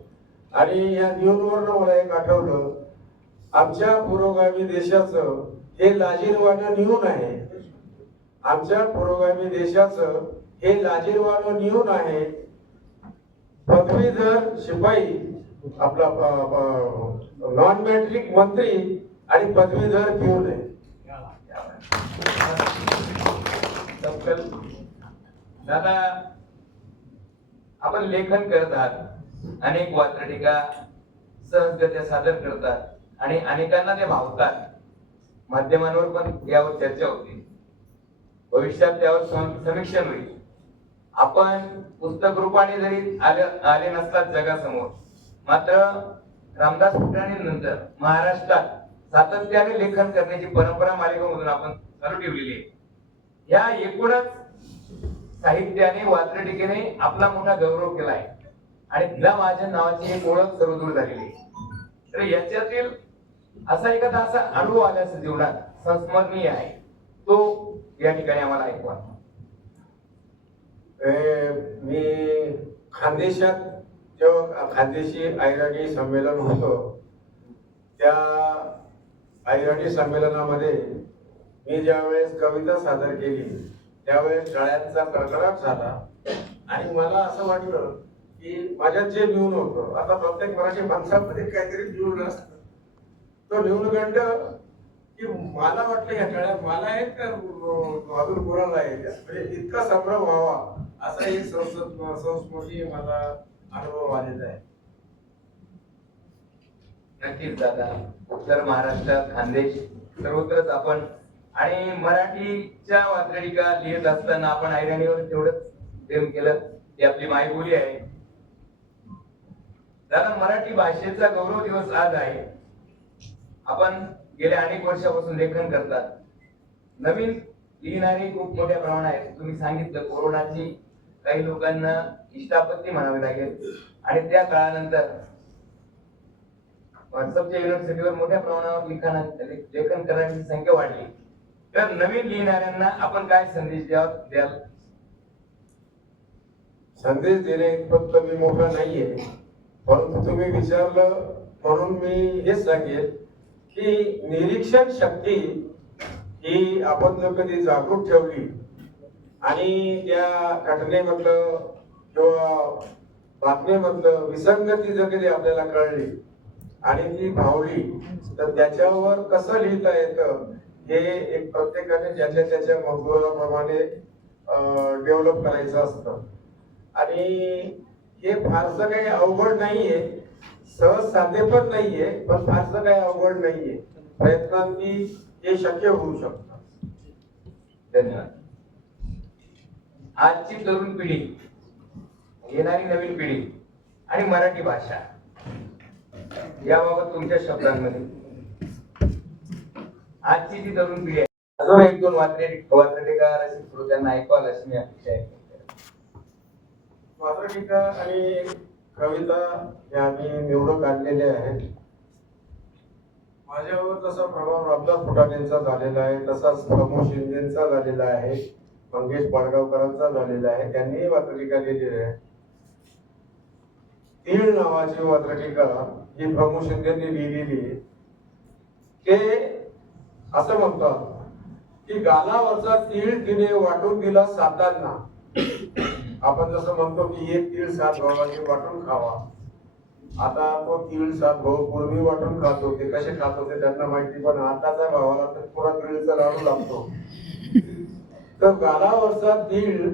आणि या न्यूनवरनं मला एक आठवलं, आमच्या पुरोगामी देशाचं हे लाजिरवाणं न्यून आहे. आमच्या पुरोगामी देशाचं हे लाजिरवाणं न्यून आहे. पदवीधर शिपाई आपला नॉन मॅट्रिक मंत्री आणि पदवीधर पिऊन आहे. दादा, आपण लेखन करत आहात, अनेक वात्रटिका सहजगत्या सादर करतात आणि अनेकांना ते भावतात. माध्यमांवर पण यावर चर्चा होती, भविष्यात त्यावर समीक्षण होईल. आपण पुस्तक रूपाने जरी आले नसतात जगासमोर, मात्र रामदास फुटाणेंनंतर महाराष्ट्रात सातत्याने लेखन करण्याची परंपरा मालिकामधून आपण चालू ठेवलेली आहे. या एकूणच साहित्याने वात्रटिकेने आपला मोठा गौरव केला आहे आणि न माझ्या नावाची एक ओळख सर्वदूर झालेली आहे. तर याच्यातील असा एखादा असा अनुभव आल्यास जीवनात संस्मरणीय आहे, तो या ठिकाणी आम्हाला ऐकवा. मी खानदेशात जेव्हा खानदेशी ऐराणी संमेलन होतं, त्या ऐराणी संमेलनामध्ये मी ज्यावेळेस कविता सादर केली त्यावेळेस टाळ्यांचा कडकडाट झाला आणि मला असं वाटलं की माझ्यात जे न्यून होतं, आता प्रत्येक मराठी माणसामध्ये काहीतरी न्यून असतं, तो न्यूनगंड की मला वाटलं या टाळ्या मला आहेत का अजून कोणाला आहे, म्हणजे इतका संभ्रम व्हावा असा एक संस्मृती मला अनुभव आलेला आहे. नक्कीच दादा, उत्तर महाराष्ट्रात खानदेश सर्वत्रच आपण आणि मराठीच्या वात्रटिका लिहित असताना आपण ऐराणीवर तेवढंच प्रेम केलं, ही आपली मायबोली आहे. दादा, मराठी भाषेचा गौरव दिवस आज आहे. आपण गेल्या अनेक वर्षापासून लेखन करतात, नवीन लिहिणारे खूप मोठ्या प्रमाणात आहेत. तुम्ही सांगितलं कोरोनाची काही लोकांना इष्टापत्ती म्हणावी लागेल आणि त्या काळानंतर व्हॉट्सअपच्या युनिव्हर्सिटीवर मोठ्या प्रमाणावर लेखन करण्याची संख्या वाढली. तर नवीन लिहिणाऱ्यांना आपण काय संदेश द्याल? संदेश देणे इतपत मी मोठा नाहीये, परंतु तुम्ही विचारलं म्हणून मी हेच सांगेल की निरीक्षण शक्ती ही आपण जर कधी जागृत ठेवली आणि त्या घटनेमधलं किंवा बातमीमधलं विसंगती जर कधी आपल्याला कळली आणि ती भावली, तर त्याच्यावर कसं लिहिता येतं हे एक प्रत्येकाने ज्याच्या मजकुराप्रमाणे डेव्हलप करायचं असतं. आणि हे फारसं काही अवघड नाहीये, सहज साधे पण नाहीये, पण फारसं काही अवघड नाहीये. प्रयत्नांनी हे शक्य होऊ शकतं. धन्यवाद. आजची तरुण पिढी, येणारी नवीन पिढी आणि मराठी भाषा याबाबत तुमच्या शब्दांमध्ये आजची जी तरुण पिढी आहे, अजून एक दोन वात्रटिका रसिक श्रोत्यांना ऐकवाल अशी मी अपेक्षा आहे. वात्रटिका आणि कविता या मी निवडून काढलेल्या आहेत. माझ्यावर तसा प्रभाव रामदास फुटाणेंचा झालेला आहे, तसाच प्रमोद शिंदेचा झालेला आहे, मंगेश पाडगावकरांचा झालेला आहे. त्यांनीही वात्रटिका लिहिलेली आहे. तीळ नावाची वात्रटिका ही प्रमोद शिंदेंनी लिहिलेली. ते असं म्हणतात की गालावरचा तीळ तिने वाटून दिला सातांना. आपण जसं म्हणतो की एक तीळ 7 भावांनी वाटून खावा, आता तो तीळ 7 भाऊ पूर्वी वाटून खात होते, कसे खात होते त्यांना माहिती, पण आताच्या भावाला तर पुरा तीळचा लाडू लागतो. तर गालावरचा तीळ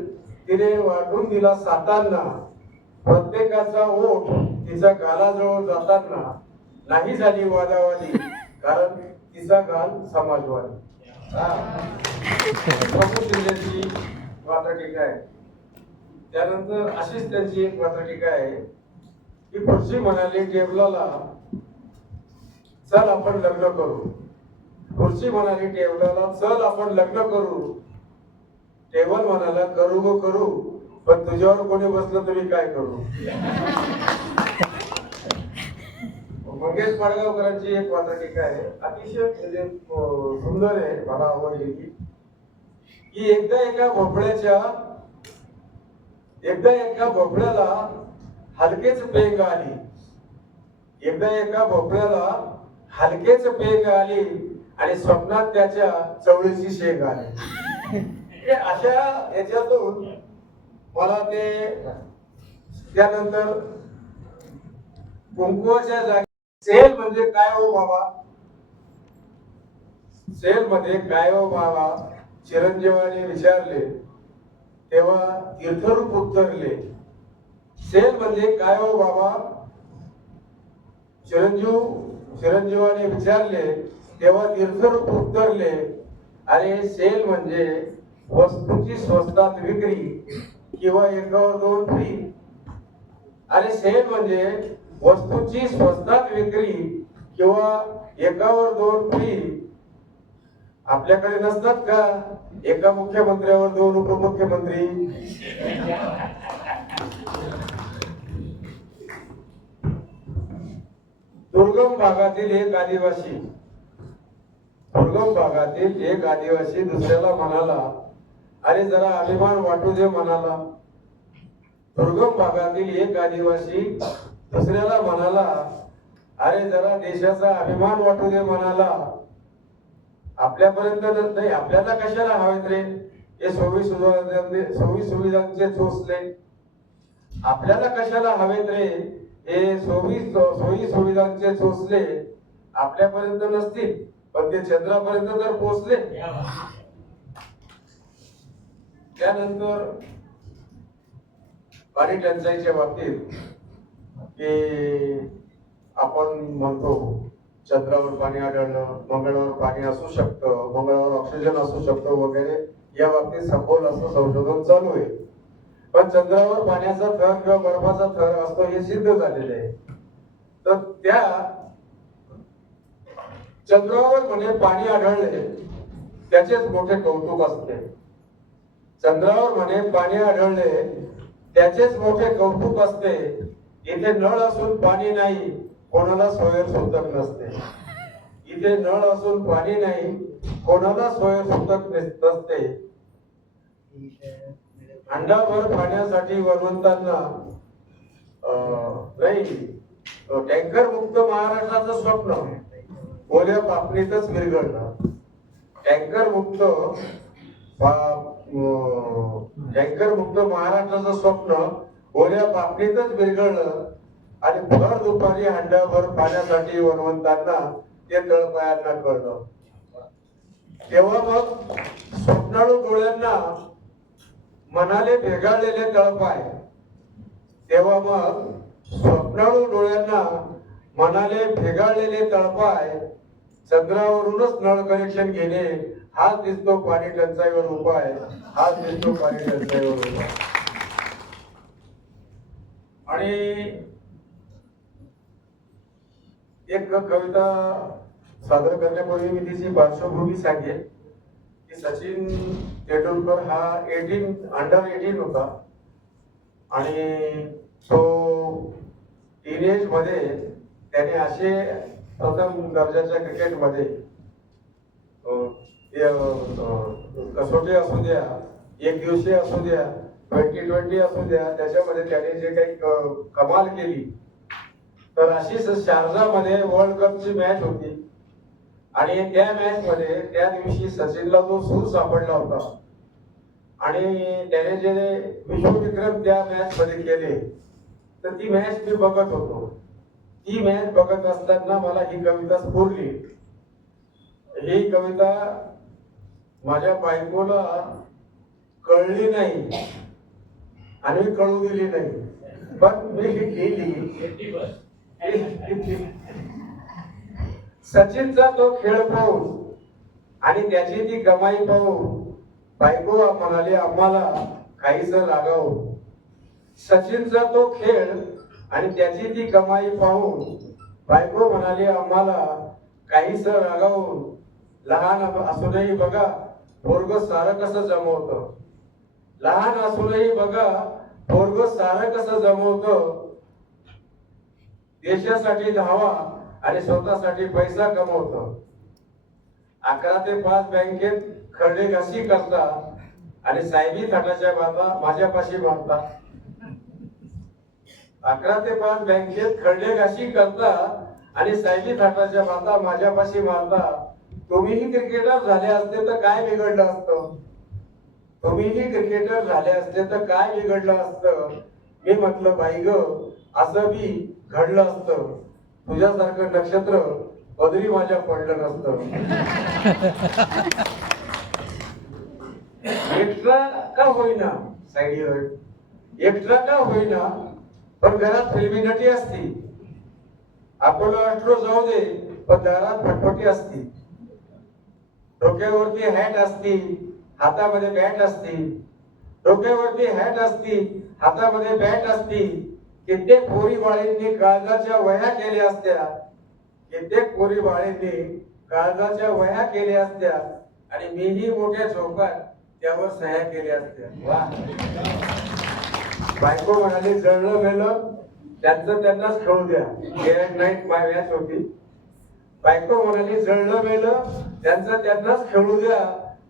तिने वाटून दिला सातांना, प्रत्येकाचा ओठ तिचा गालाजवळ जाताना नाही झाली वादावादी, कारण तिचा गाल समाजवादी. प्रभू शिंदेची वात्रटिका आहे. त्यानंतर अशीच त्यांची एक वात्रटिका आहे की खुर्ची म्हणाली टेबलाला, चल आपण लग्न करू. खुर्ची म्हणाली टेबलाला, चल आपण लग्न करू. टेबल म्हणाला, करू गो करू, पण तुझ्यावर कोणी बसलं तरी काय करू. मंगेश पाडगावकरांची एक वात्रटिका आहे, अतिशय म्हणजे सुंदर आहे, मला आवडली की एकदा एका भोपळ्याला हलकेच पेंग आली. एकदा एका भोपळ्याला हलकेच पेंग आली आणि स्वप्नात त्याच्या चवळीची शेंग आली. अशा याच्यातून मला ते त्यानंतर कुंकुवाच्या जागी सेल म्हणजे काय हो बाबा, सेल मध्ये काय हो बाबा चिरंजीवाने विचारले तेव्हा तीर्थरूप उत्तरले. सेल म्हणजे काय हो बाबा चिरंजीवाने विचारले तेव्हा तीर्थरूप उत्तरले. अरे सेल म्हणजे वस्तूची स्वस्तात विक्री किंवा एकावर दोन फ्री. अरे सेल म्हणजे वस्तूची स्वस्तात विक्री किंवा एकावर दोन फ्री. आपल्याकडे नसतात का एका मुख्यमंत्र्यावर दोन उपमुख्यमंत्री. दुर्गम भागातील एक आदिवासी दुसऱ्याला म्हणाला, अरे जरा अभिमान वाटू दे मनाला. दुर्गम भागातील एक आदिवासी दुसऱ्याला म्हणाला, अरे जरा देशाचा अभिमान वाटू दे मनाला. आपल्यापर्यंत नाही, आपल्याला कशाला हवेत रे हे सोयी सुविधांचे चोचले. आपल्याला कशाला हवेत रे हे सोयी सुविधांचे चोचले. आपल्यापर्यंत नसतील पण ते चंद्रापर्यंत जर पोहोचले. त्यानंतर पाणी टंचाईच्या बाबतीत की आपण म्हणतो चंद्रावर पाणी आढळलं, मंगळावर पाणी असू शकतं, मंगळावर ऑक्सिजन असू शकतो वगैरे. या बाबतीत सखोल असं संशोधन चालू आहे. पण चंद्रावर पाण्याचा थर किंवा बर्फाचा थर असतो हे सिद्ध झालेले आहे. तर त्या चंद्रावर म्हणे पाणी आढळले त्याचेच मोठे कौतुक असते. चंद्रावर म्हणे पाणी आढळले त्याचेच मोठे कौतुक असते. इथे नळ असून पाणी नाही, कोणाला स्वयंसुतक नसते. इथे नळ असून पाणी नाही, कोणाला स्वयंसुतक नसते. अंडाभर पाण्यासाठी वनवंतांना नाही टँकर मुक्त महाराष्ट्राचं स्वप्न ओल्या पापणीतच विरघळलं. टँकर मुक्त महाराष्ट्राचं स्वप्न ओल्या पापणीतच विरघळलं आणि भर दुपारी हंडाभर पाण्यासाठी वनवंतांना ते तळपायांना कळलं. तेव्हा मग स्वप्नाळू डोळ्यांना मनाले भेगाळलेले तळपाय. तेव्हा मग स्वप्नाळू डोळ्यांना मनाले भेगाळलेले तळपाय. चंद्रावरूनच नळ कनेक्शन घेणे हाच दिसतो पाणी टंचाईवर उपाय. हाच दिसतो पाणी टंचाईवर उपाय. आणि एक कविता सादर करण्यापूर्वी मी तिची पार्श्वभूमी सांगेन की सचिन तेंडुलकर हा अंडर 18 होता आणि तो टीनेज मध्ये त्याने असे प्रथम दर्जाच्या क्रिकेटमध्ये कसोटी असू द्या, एक दिवसीय असू द्या, 2020 असू द्या, त्याच्यामध्ये त्याने जे काही कमाल केली. तर अशीच शारजामध्ये वर्ल्ड कपची मॅच होती आणि त्या मॅच मध्ये त्या दिवशी सचिनला जो सूर सापडला होता आणि त्याने जे विश्वविक्रम त्या मॅच मध्ये केले. तर ती मॅच मी बघत होतो. ती मॅच बघत असताना मला ही कविता स्फुरली. ही कविता माझ्या बायकोला कळली नाही आणि कळू दिली नाही, पण मी लिहिली. सचिनचा तो खेळ पाहून आणि त्याची ती कमाई पाहून बायको म्हणाली आम्हाला काहीच लागावं. सचिनचा तो खेळ आणि त्याची ती कमाई पाहून बायको म्हणाली आम्हाला काहीच रागावून. लहान असूनही बघा पोरग सारं कसं जमवतं. लहान असूनही बघा पोरग सारं कसं जमवतं. देशासाठी धावा आणि स्वतःसाठी पैसा कमवतं. 11 ते 5 बँकेत खरडे घासी करता आणि साहेबी थाटाच्या बाता माझ्यापाशी मारता. 11 ते 5 बँकेत खरडे घासी करता आणि साहेबी थाटाच्या बाता माझ्यापाशी मारता. तुम्हीही क्रिकेटर झाले असते तर काय बिघडलं असतं. तुम्हीही क्रिकेटर झाले असते तर काय बिघडलं असतं. मी म्हटलं बाई ग असं बी घडलं असतं. तुझ्यासारखं नक्षत्र पदरी माझ्या पडलं नसतं. एक्स्ट्रा का होईना साईड एक्स्ट्रा का होईना पण घरात फिल्मी नटी असती. अपोलो अॅस्ट्रो जाऊ दे पण दारात फटफटी असती. डोक्यावरती हॅट असती हातामध्ये बॅट असती. डोक्यावरती हॅट असती हातामध्ये बॅट असती. कित्येक पोरी बाळींनी काळजाच्या वह्या केल्या असत्या. कित्येक पोरी बाळींनी काळजाच्या वह्या केल्या असत्या आणि मीही मोठ्या चौकात त्यावर सह्या केल्या असत्या. वा. बायको म्हणाली जळलं गेलं त्यांचं त्यांनाच खेळू द्या. गेल्या नाईट मॅच होती. बायको म्हणाली जळलं गेलं त्यांचं त्यांनाच खेळू द्या.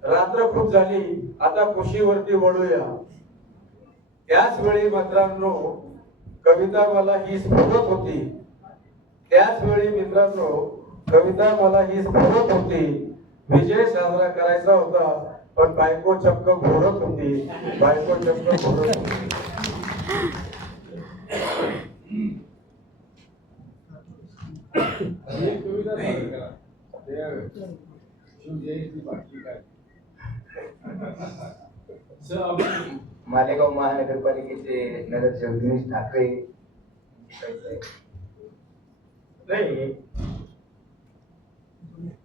रात्र खूप झाली आता कुशीवरती वळूया. त्याच वेळी मित्रांनो कविता मला ही स्फुरत होती. त्याच वेळी मित्रांनो कविता मला ही स्फुरत होती. विजय साजरा करायचा होता पण बायको चक्क घोरत होती. बायको चक्क घोरत होती. मालेगाव महानगरपालिकेचे नगरसेवक दिनेश ठाकरे. नाही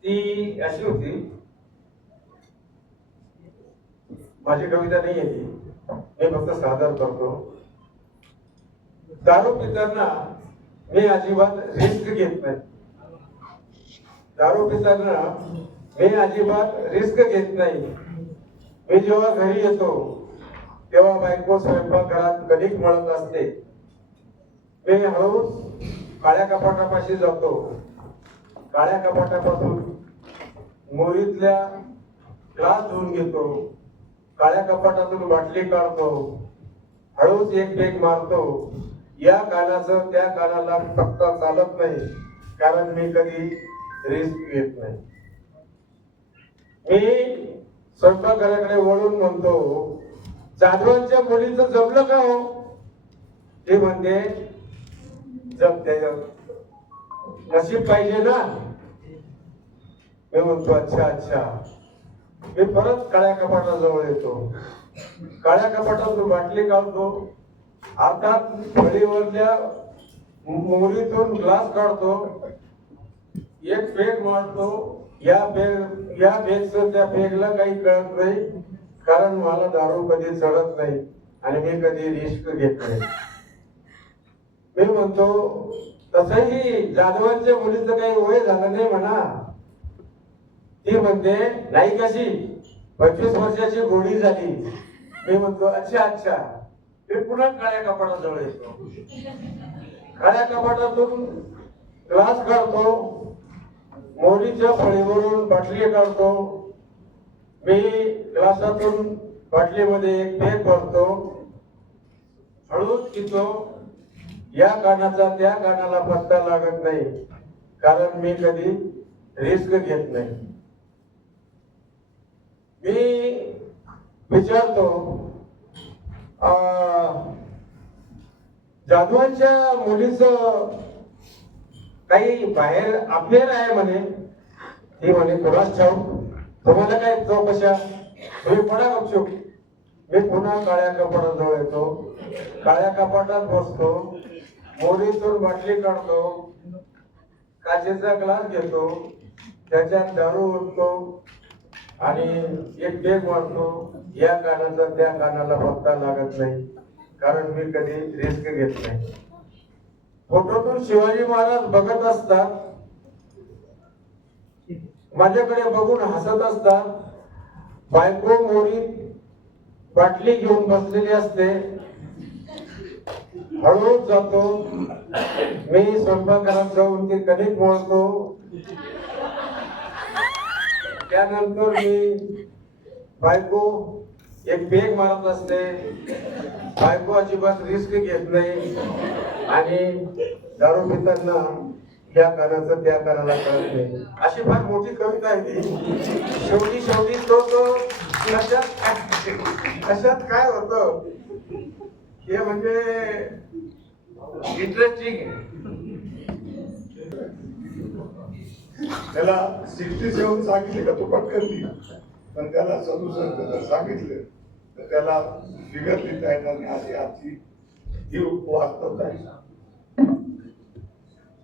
ती अशी होती. माझी कविता नाही आहे ती. मी फक्त सादर करतो. दारू पिताना मी अजिबात रिस्क घेत नाही. दारू पिताना मी अजिबात रिस्क घेत नाही. मी जेव्हा घरी येतो तेव्हा बायको स्वयंपाकघरात कणिक मळत असते. मी हळूच काळ्या कपाटापाशी जातो. काळ्या कपाटापासून मोरीतल्या ग्लास धुवून घेतो. काळ्या कपाटातून बाटली काढतो. हळूच एक पेग मारतो. या कानाचं त्या कानाला फटका चालत नाही कारण मी कधी रिस्क घेत नाही. मी स्वयंपाकघराकडे वळून म्हणतो जाधवांच्या मुलीचं जमलं का हो. ते म्हणते जमते नशीब पाहिजे ना. मी म्हणतो अच्छा अच्छा. मी परत काळ्या कपाटाजवळ येतो. काळ्या कपाटातून बाटली काढतो. अर्थात फळीवरल्या मोरीतून ग्लास काढतो. एक पेग मारतो. या पेगचं त्या पेगला काही कळत नाही कारण मला दारू कधी चढत नाही आणि मी कधी रिस्क घेत नाही. मी म्हणतो तसही जाधवांच्या मुलीचं काही वय झालं नाही म्हणा. ती म्हणते नाही कशी 25 वर्षाची गोडी झाली. मी म्हणतो अच्छा अच्छा. मी पुन्हा काळ्या कपाटाजवळ येतो. काळ्या कपाटातून ग्लास काढतो. मोरीच्या फळीवरून बाटली काढतो. मी ग्लासातून बाटलीमध्ये एक पेग भरतो. हळूच पितो. या कानाचा त्या कानाला पत्ता लागत नाही कारण मी कधी रिस्क घेत नाही. मी विचारतो जाधवांच्या मुलीचं काही बाहेर अफेअर आहे म्हणे. ती म्हणे कुणास ठाऊक. तुम्हाला काय चौकशा. तुम्ही पडा गपचूप. मी पुन्हा काळ्या कपाटाजवळ येतो. काळ्या कपाटात बसतो. मोरीतून बाटली काढतो. काचेचा ग्लास घेतो. त्याच्यात दारू ओततो. आणि एक पेग मारतो, या कानाचा त्या कानाला पत्ता लागत नाही, कारण मी कधी रिस्क घेत नाही. फोटोतून शिवाजी महाराज बघत असतात, माझ्याकडे बघून हसत असतात. बायको मोरीत बाटली घेऊन बसलेली असते. हळूच जातो, मी स्वयंपाकघरात जाऊन ती कणिक मळतो. त्यानंतर मी बायको एक पेग मारत असते. बायको अजिबात रिस्क घेत नाही आणि दारू पिताना या कानाचं त्या कानाला कळत नाही. अशी फार मोठी कविता आहे ती. शेवटी शेवटी तो कशात काय होतं हे म्हणजे इंटरेस्टिंग. त्याला 67 सांगितले का तो पटकन लिहिला, पण त्याला 67 जर सांगितलं तर त्याला फिगर लिहिता येणार नाही. अशी आजची ही वास्तवता आहे.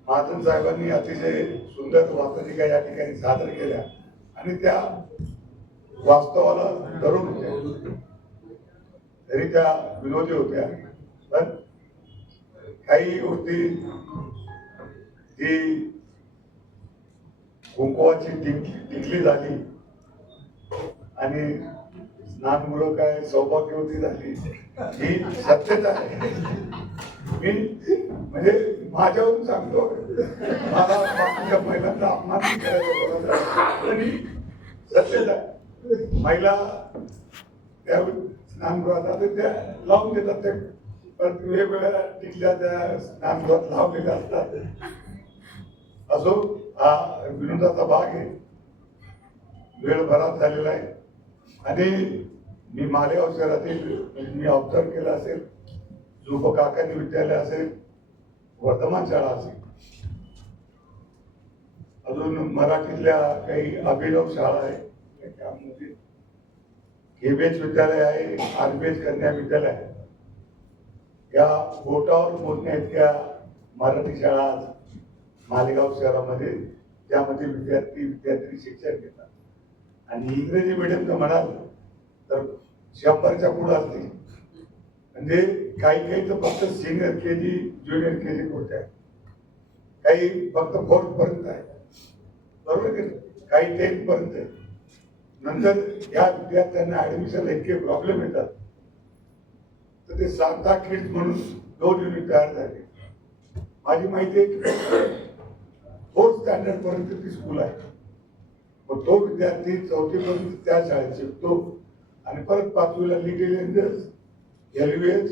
महाजन साहेबांनी अतिशय सुंदर वास्तविका या ठिकाणी सादर केल्या आणि त्या वास्तवाला धरून होत्या. तरी त्या विनोदी होत्या, पण काही गोष्टी जी कुंकवाची टिकली झाली आणि स्नानमुळं काय सौभाग्यवती झाली ही सत्यता आहे. मी म्हणजे माझ्यावरून सांगतो, मला बाकीच्या महिलांचा अपमान नाही करायचा, आणि सत्यता आहे. महिला त्या स्नानगृहात आता त्या लावून देतात, त्या पण वेगवेगळ्या टिकल्या त्या स्नानगृहात लावलेल्या असतात. असो, हा विनोदाचा भाग आहे. वेळ बराच झालेला आहे आणि मी मालेगाव शहरातील मी ऑब्झर्व केलं असेल, झुप काकानी विद्यालय असेल, वर्धमान शाळा असेल, अजून मराठीतल्या काही अभिनव शाळा आहे, त्यामध्ये केबीएच विद्यालय आहे, आरबीएच कन्या विद्यालय आहे. या बोटावर मोजण्या इतक्या मराठी शाळा मालेगाव शहरामध्ये, त्यामध्ये विद्यार्थी शिक्षण घेतात. आणि इंग्रजी मीडियम जर म्हणाल तर 100च्या पुढे असतील. म्हणजे काही तर फक्त senior KG, junior KG course आहे, काही फक्त 4th पर्यंत आहे, बरोबर की काही 10th पर्यंत आहे. नंतर या विद्यार्थ्यांना ऍडमिशन इतके प्रॉब्लेम येतात तर ते 7-10 किड्स म्हणून 2 युनिट तयार झाले. माझी माहिती आहे 4th स्टँडर्ड पर्यंत ती स्कूल आहे. मग तो विद्यार्थी 4थी पर्यंत त्या शाळेत शिकतो आणि परत 5वीला लिटिल एंजल्स, LVS,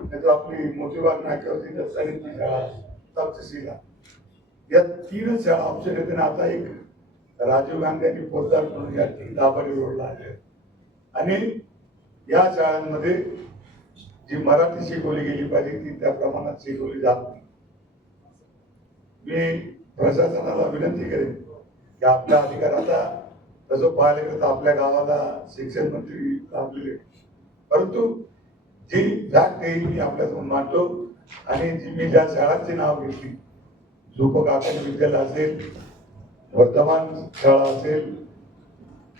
नाहीतर आपली मोतीबाग नाक्यावरती दत्तानीची शाळा, तक्षशिला, या 3च शाळा ऑप्शन येते. आता एक राजीव गांधी आणि पोद्दार म्हणून या दाभाडी रोडला आले. आणि या शाळांमध्ये जी मराठी शिकवली गेली पाहिजे ती त्या प्रमाणात शिकवली जात नाही. मी प्रशासनाला विनंती करेन की आपल्या अधिकाराचा तसं पाहायला गेलं तर आपल्या गावाला शिक्षण मंत्री लाभलेले, परंतु जी फॅक्ट आहे मी आपल्यासमोर मांडतो. आणि जी मी ज्या शाळांची नाव घेतली, झुप काकानी विद्यालय असेल, वर्धमान शाळा असेल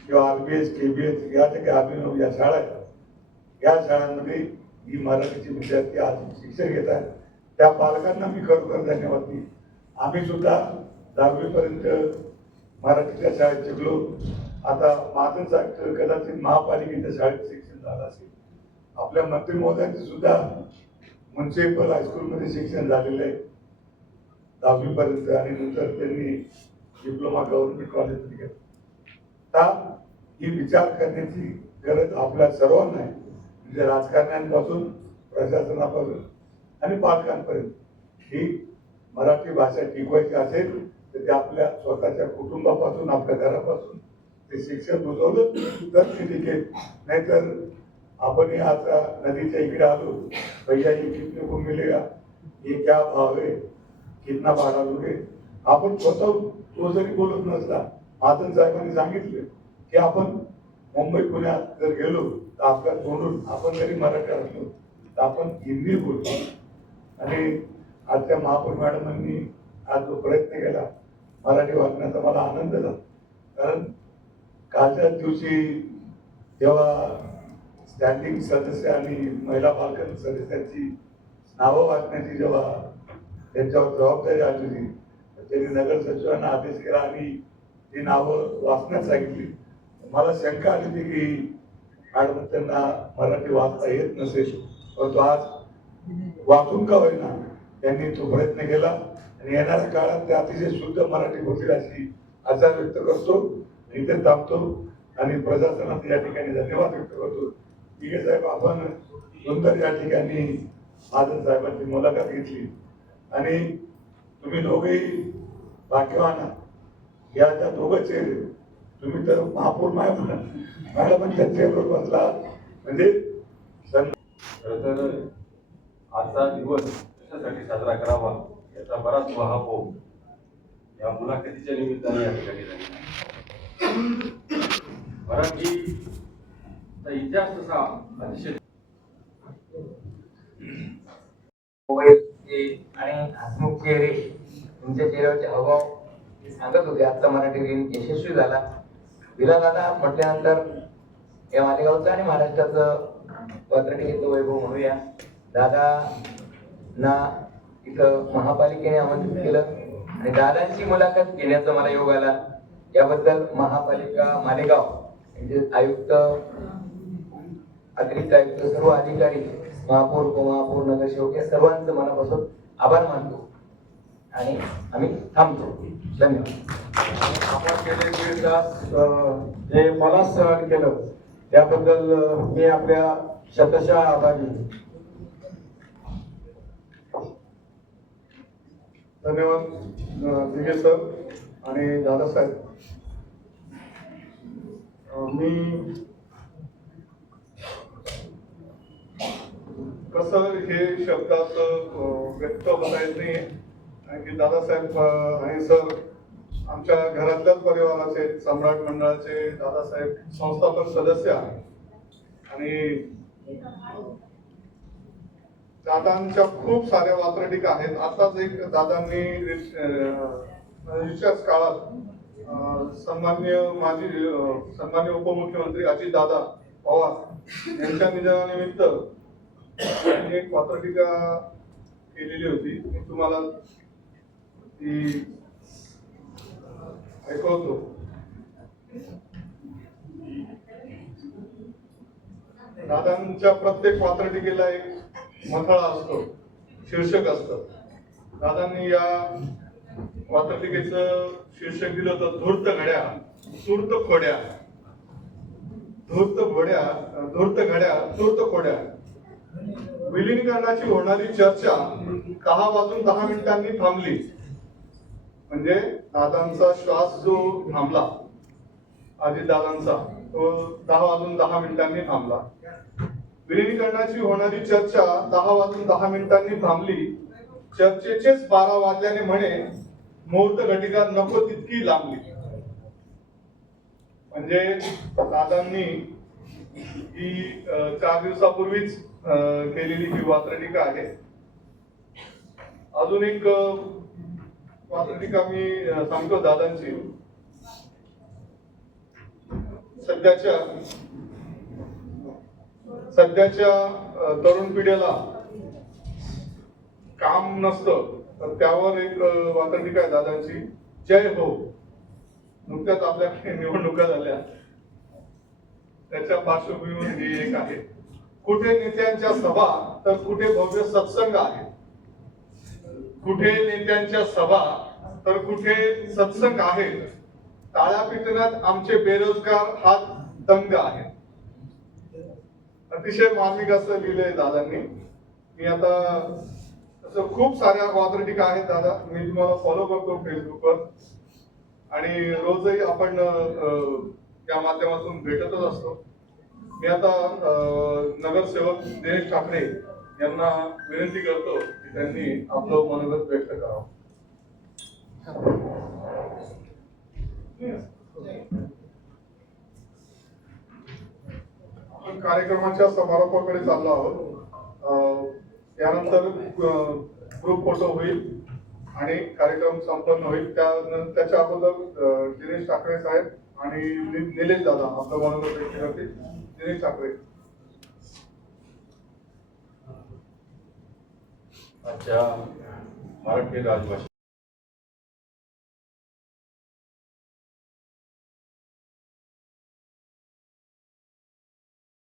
किंवा आरबीएस, केबीएस, या ठिकाणी अभिनव या शाळा आहेत, या शाळांमध्ये ही मराठीचे विद्यार्थी आज शिक्षण घेत आहेत. त्या पालकांना मी खरोखर धन्यवाद देईन. आम्ही सुद्धा 10वी पर्यंत मराठीच्या शाळेत शिकलो. आता माझं सांगतं कदाचित महापालिकेच्या शाळेत शिक्षण झालं असेल. आपल्या मंत्री महोदयांचे सुद्धा म्युन्सिपल हायस्कूलमध्ये शिक्षण झालेलं आहे 10वी पर्यंत, आणि नंतर त्यांनी डिप्लोमा गव्हर्नमेंट कॉलेजमध्ये घेतला. आता ही विचार करण्याची गरज आपल्या सर्वांना आहे, म्हणजे राजकारण्यांपासून, प्रशासनापासून आणि पालकांपर्यंत. ही मराठी भाषा टिकवायची असेल तर ते आपल्या स्वतःच्या कुटुंबापासून, आपल्या घरापासून ते शिक्षण बुजवलं तर ते टिकेल. नाहीतर आपण आता नदीच्या इकडे आलो, भैया ये कितने को मिलेगा, ये क्या भाव है, कितना भाडा लोगे. आपण स्वतः तो जरी बोलत नसला, महाजन साहेबांनी सांगितलं की आपण मुंबई पुण्यात जर गेलो तर आपल्या तोंडून आपण जरी मराठी असलो तर आपण हिंदी बोलतो. आणि आजच्या महापौर मॅडमांनी आज जो प्रयत्न केला मराठी वाचण्याचा, मला आनंद झाला. कारण कालच्याच दिवशी जेव्हा स्टँडिंग सदस्य आणि महिला बालकन सदस्यांची नावं वाचण्याची जेव्हा त्यांच्यावर जबाबदारी आली होती, त्यांनी नगर सचिवांना आदेश केला आणि ती नावं वाचण्यास सांगितली. मला शंका आली होती की मॅडम त्यांना मराठी वाचता येत नसेल, परंतु आज वाचून का होईना त्यांनी तो प्रयत्न केला आणि येणाऱ्या काळात ते अतिशय शुद्ध मराठी बोलतील अशी आशा व्यक्त करतो. इथे थांबतो आणि प्रशासनाचे या ठिकाणी धन्यवाद व्यक्त करतो. ठीक आहे साहेब, आपण सुंदर या ठिकाणी महाजन साहेबांची मुलाखत घेतली आणि तुम्ही दोघेही भाग्यवान या त्या दोघं चेहरे, तुम्ही तर महापौर मॅडमांच्या चेहऱ्यावर बसला म्हणजे खरं तर आजचा दिवस कशासाठी साजरा करावा याचा बराच उहापोह या मुलाखतीच्या निमित्ताने या ठिकाणी झाली. मराठीचा इतिहास तसा अतिशय आणि हसमुख चेहरे, तुमच्या चेहऱ्यावरचे हावभाव ते सांगत होते आजचा मराठी दिन यशस्वी झाला. विला दादा म्हटल्यानंतर या मालेगावचं आणि महाराष्ट्राचं पत्रकारितेचं वैभव म्हणूया. दादांना इथं महापालिकेने आमंत्रित केलं आणि दादांची मुलाखत घेण्याचा मला योग आला. याबद्दल महापालिका मालेगाव यांचे आयुक्त, अतिरिक्त आयुक्त, सर्व अधिकारी, महापौर, उपमहापौर, नगरसेवक या सर्वांचं मनापासून आभार मानतो आणि आम्ही थांबतो. धन्यवाद. आपण गेले 1.5 तास जे मला सहन केलं त्याबद्दल मी आपल्या शतशः आभारी. धन्यवाद दिघे सर आणि दादासाहेब. मी कसं हे शब्दात व्यक्त होता येत नाही आणि की दादासाहेब आणि सर आमच्या घरातल्याच परिवाराचे, सम्राट मंडळाचे दादासाहेब संस्थापक सदस्य आहे आणि दादांच्या खूप साऱ्या वात्रटिका आहेत. आताच एक दादांनी रिचार्ज काळात सन्मान्य उपमुख्यमंत्री अजितदादा पवार यांच्या निधनानिमित्त एक वात्रटिका केलेली होती. मी तुम्हाला ती ऐकवतो. दादांच्या प्रत्येक वात्रटिकेला एक मथळा असतो, शीर्षक असतं. दादांनी या वात्रटिकेचं शीर्षक दिलं होतं धूर्त घड्या तूर्त खोड्या. धूर्त घड्या तूर्त खोड्या. विलीनीकरणाची होणारी चर्चा 10 वाजून 10 मिनिटांनी थांबली. म्हणजे दादांचा श्वास जो थांबला, अजितदादांचा, तो 10 वाजून 10 मिनिटांनी थांबला. विलीनीकरणाची होणारी चर्चा 10 वाजून 10 मिनिटांनी थांबली. चर्चेचेच 12 वाजल्याने म्हणे मुहूर्त घटिका नको तितकी लांबली. म्हणजे दादांनी ही 4 दिवसापूर्वीच केलेली ही वात्रटिका आहे. अजून एक वात्रटिका मी सांगतो दादांची. सध्याच्या तरुण पिढीला काम नसतं तर त्यावर एक वात्रटिका आहे दादांची, जय हो. नुकत्याच आपल्याकडे निवडणुका झाल्या, त्याच्या पार्श्वभूमीवर ही एक आहे. कुठे नेत्यांच्या सभा तर कुठे भव्य सत्संग आहे. कुठे नेत्यांच्या सभा तर कुठे सत्संग आहे. टाळ्या पिटण्यात आमचे बेरोजगार हात दंग आहेत. अतिशय मार्मिक असं लिहिलंय दादांनी. मी आता असं खूप साऱ्या वात्रटिका आहेत दादा, मी तुम्हाला फॉलो करतो फेसबुकवर आणि रोजही आपण त्या माध्यमातून भेटतच असतो. मी आता नगरसेवक दिनेश ठाकरे यांना विनंती करतो की त्यांनी आपलं मनोगत व्यक्त करावं. आपण कार्यक्रमाच्या समारोपाकडे चाललो आहोत. त्यानंतर ग्रुप फोटो होईल आणि कार्यक्रम संपन्न होईल. त्याच्या अगोदर दिनेश ठाकरे साहेब आणि निलेश दादा आपलं मनोगत व्यक्त करतील. दिनेश ठाकरे. आजच्या मराठी राजभाषा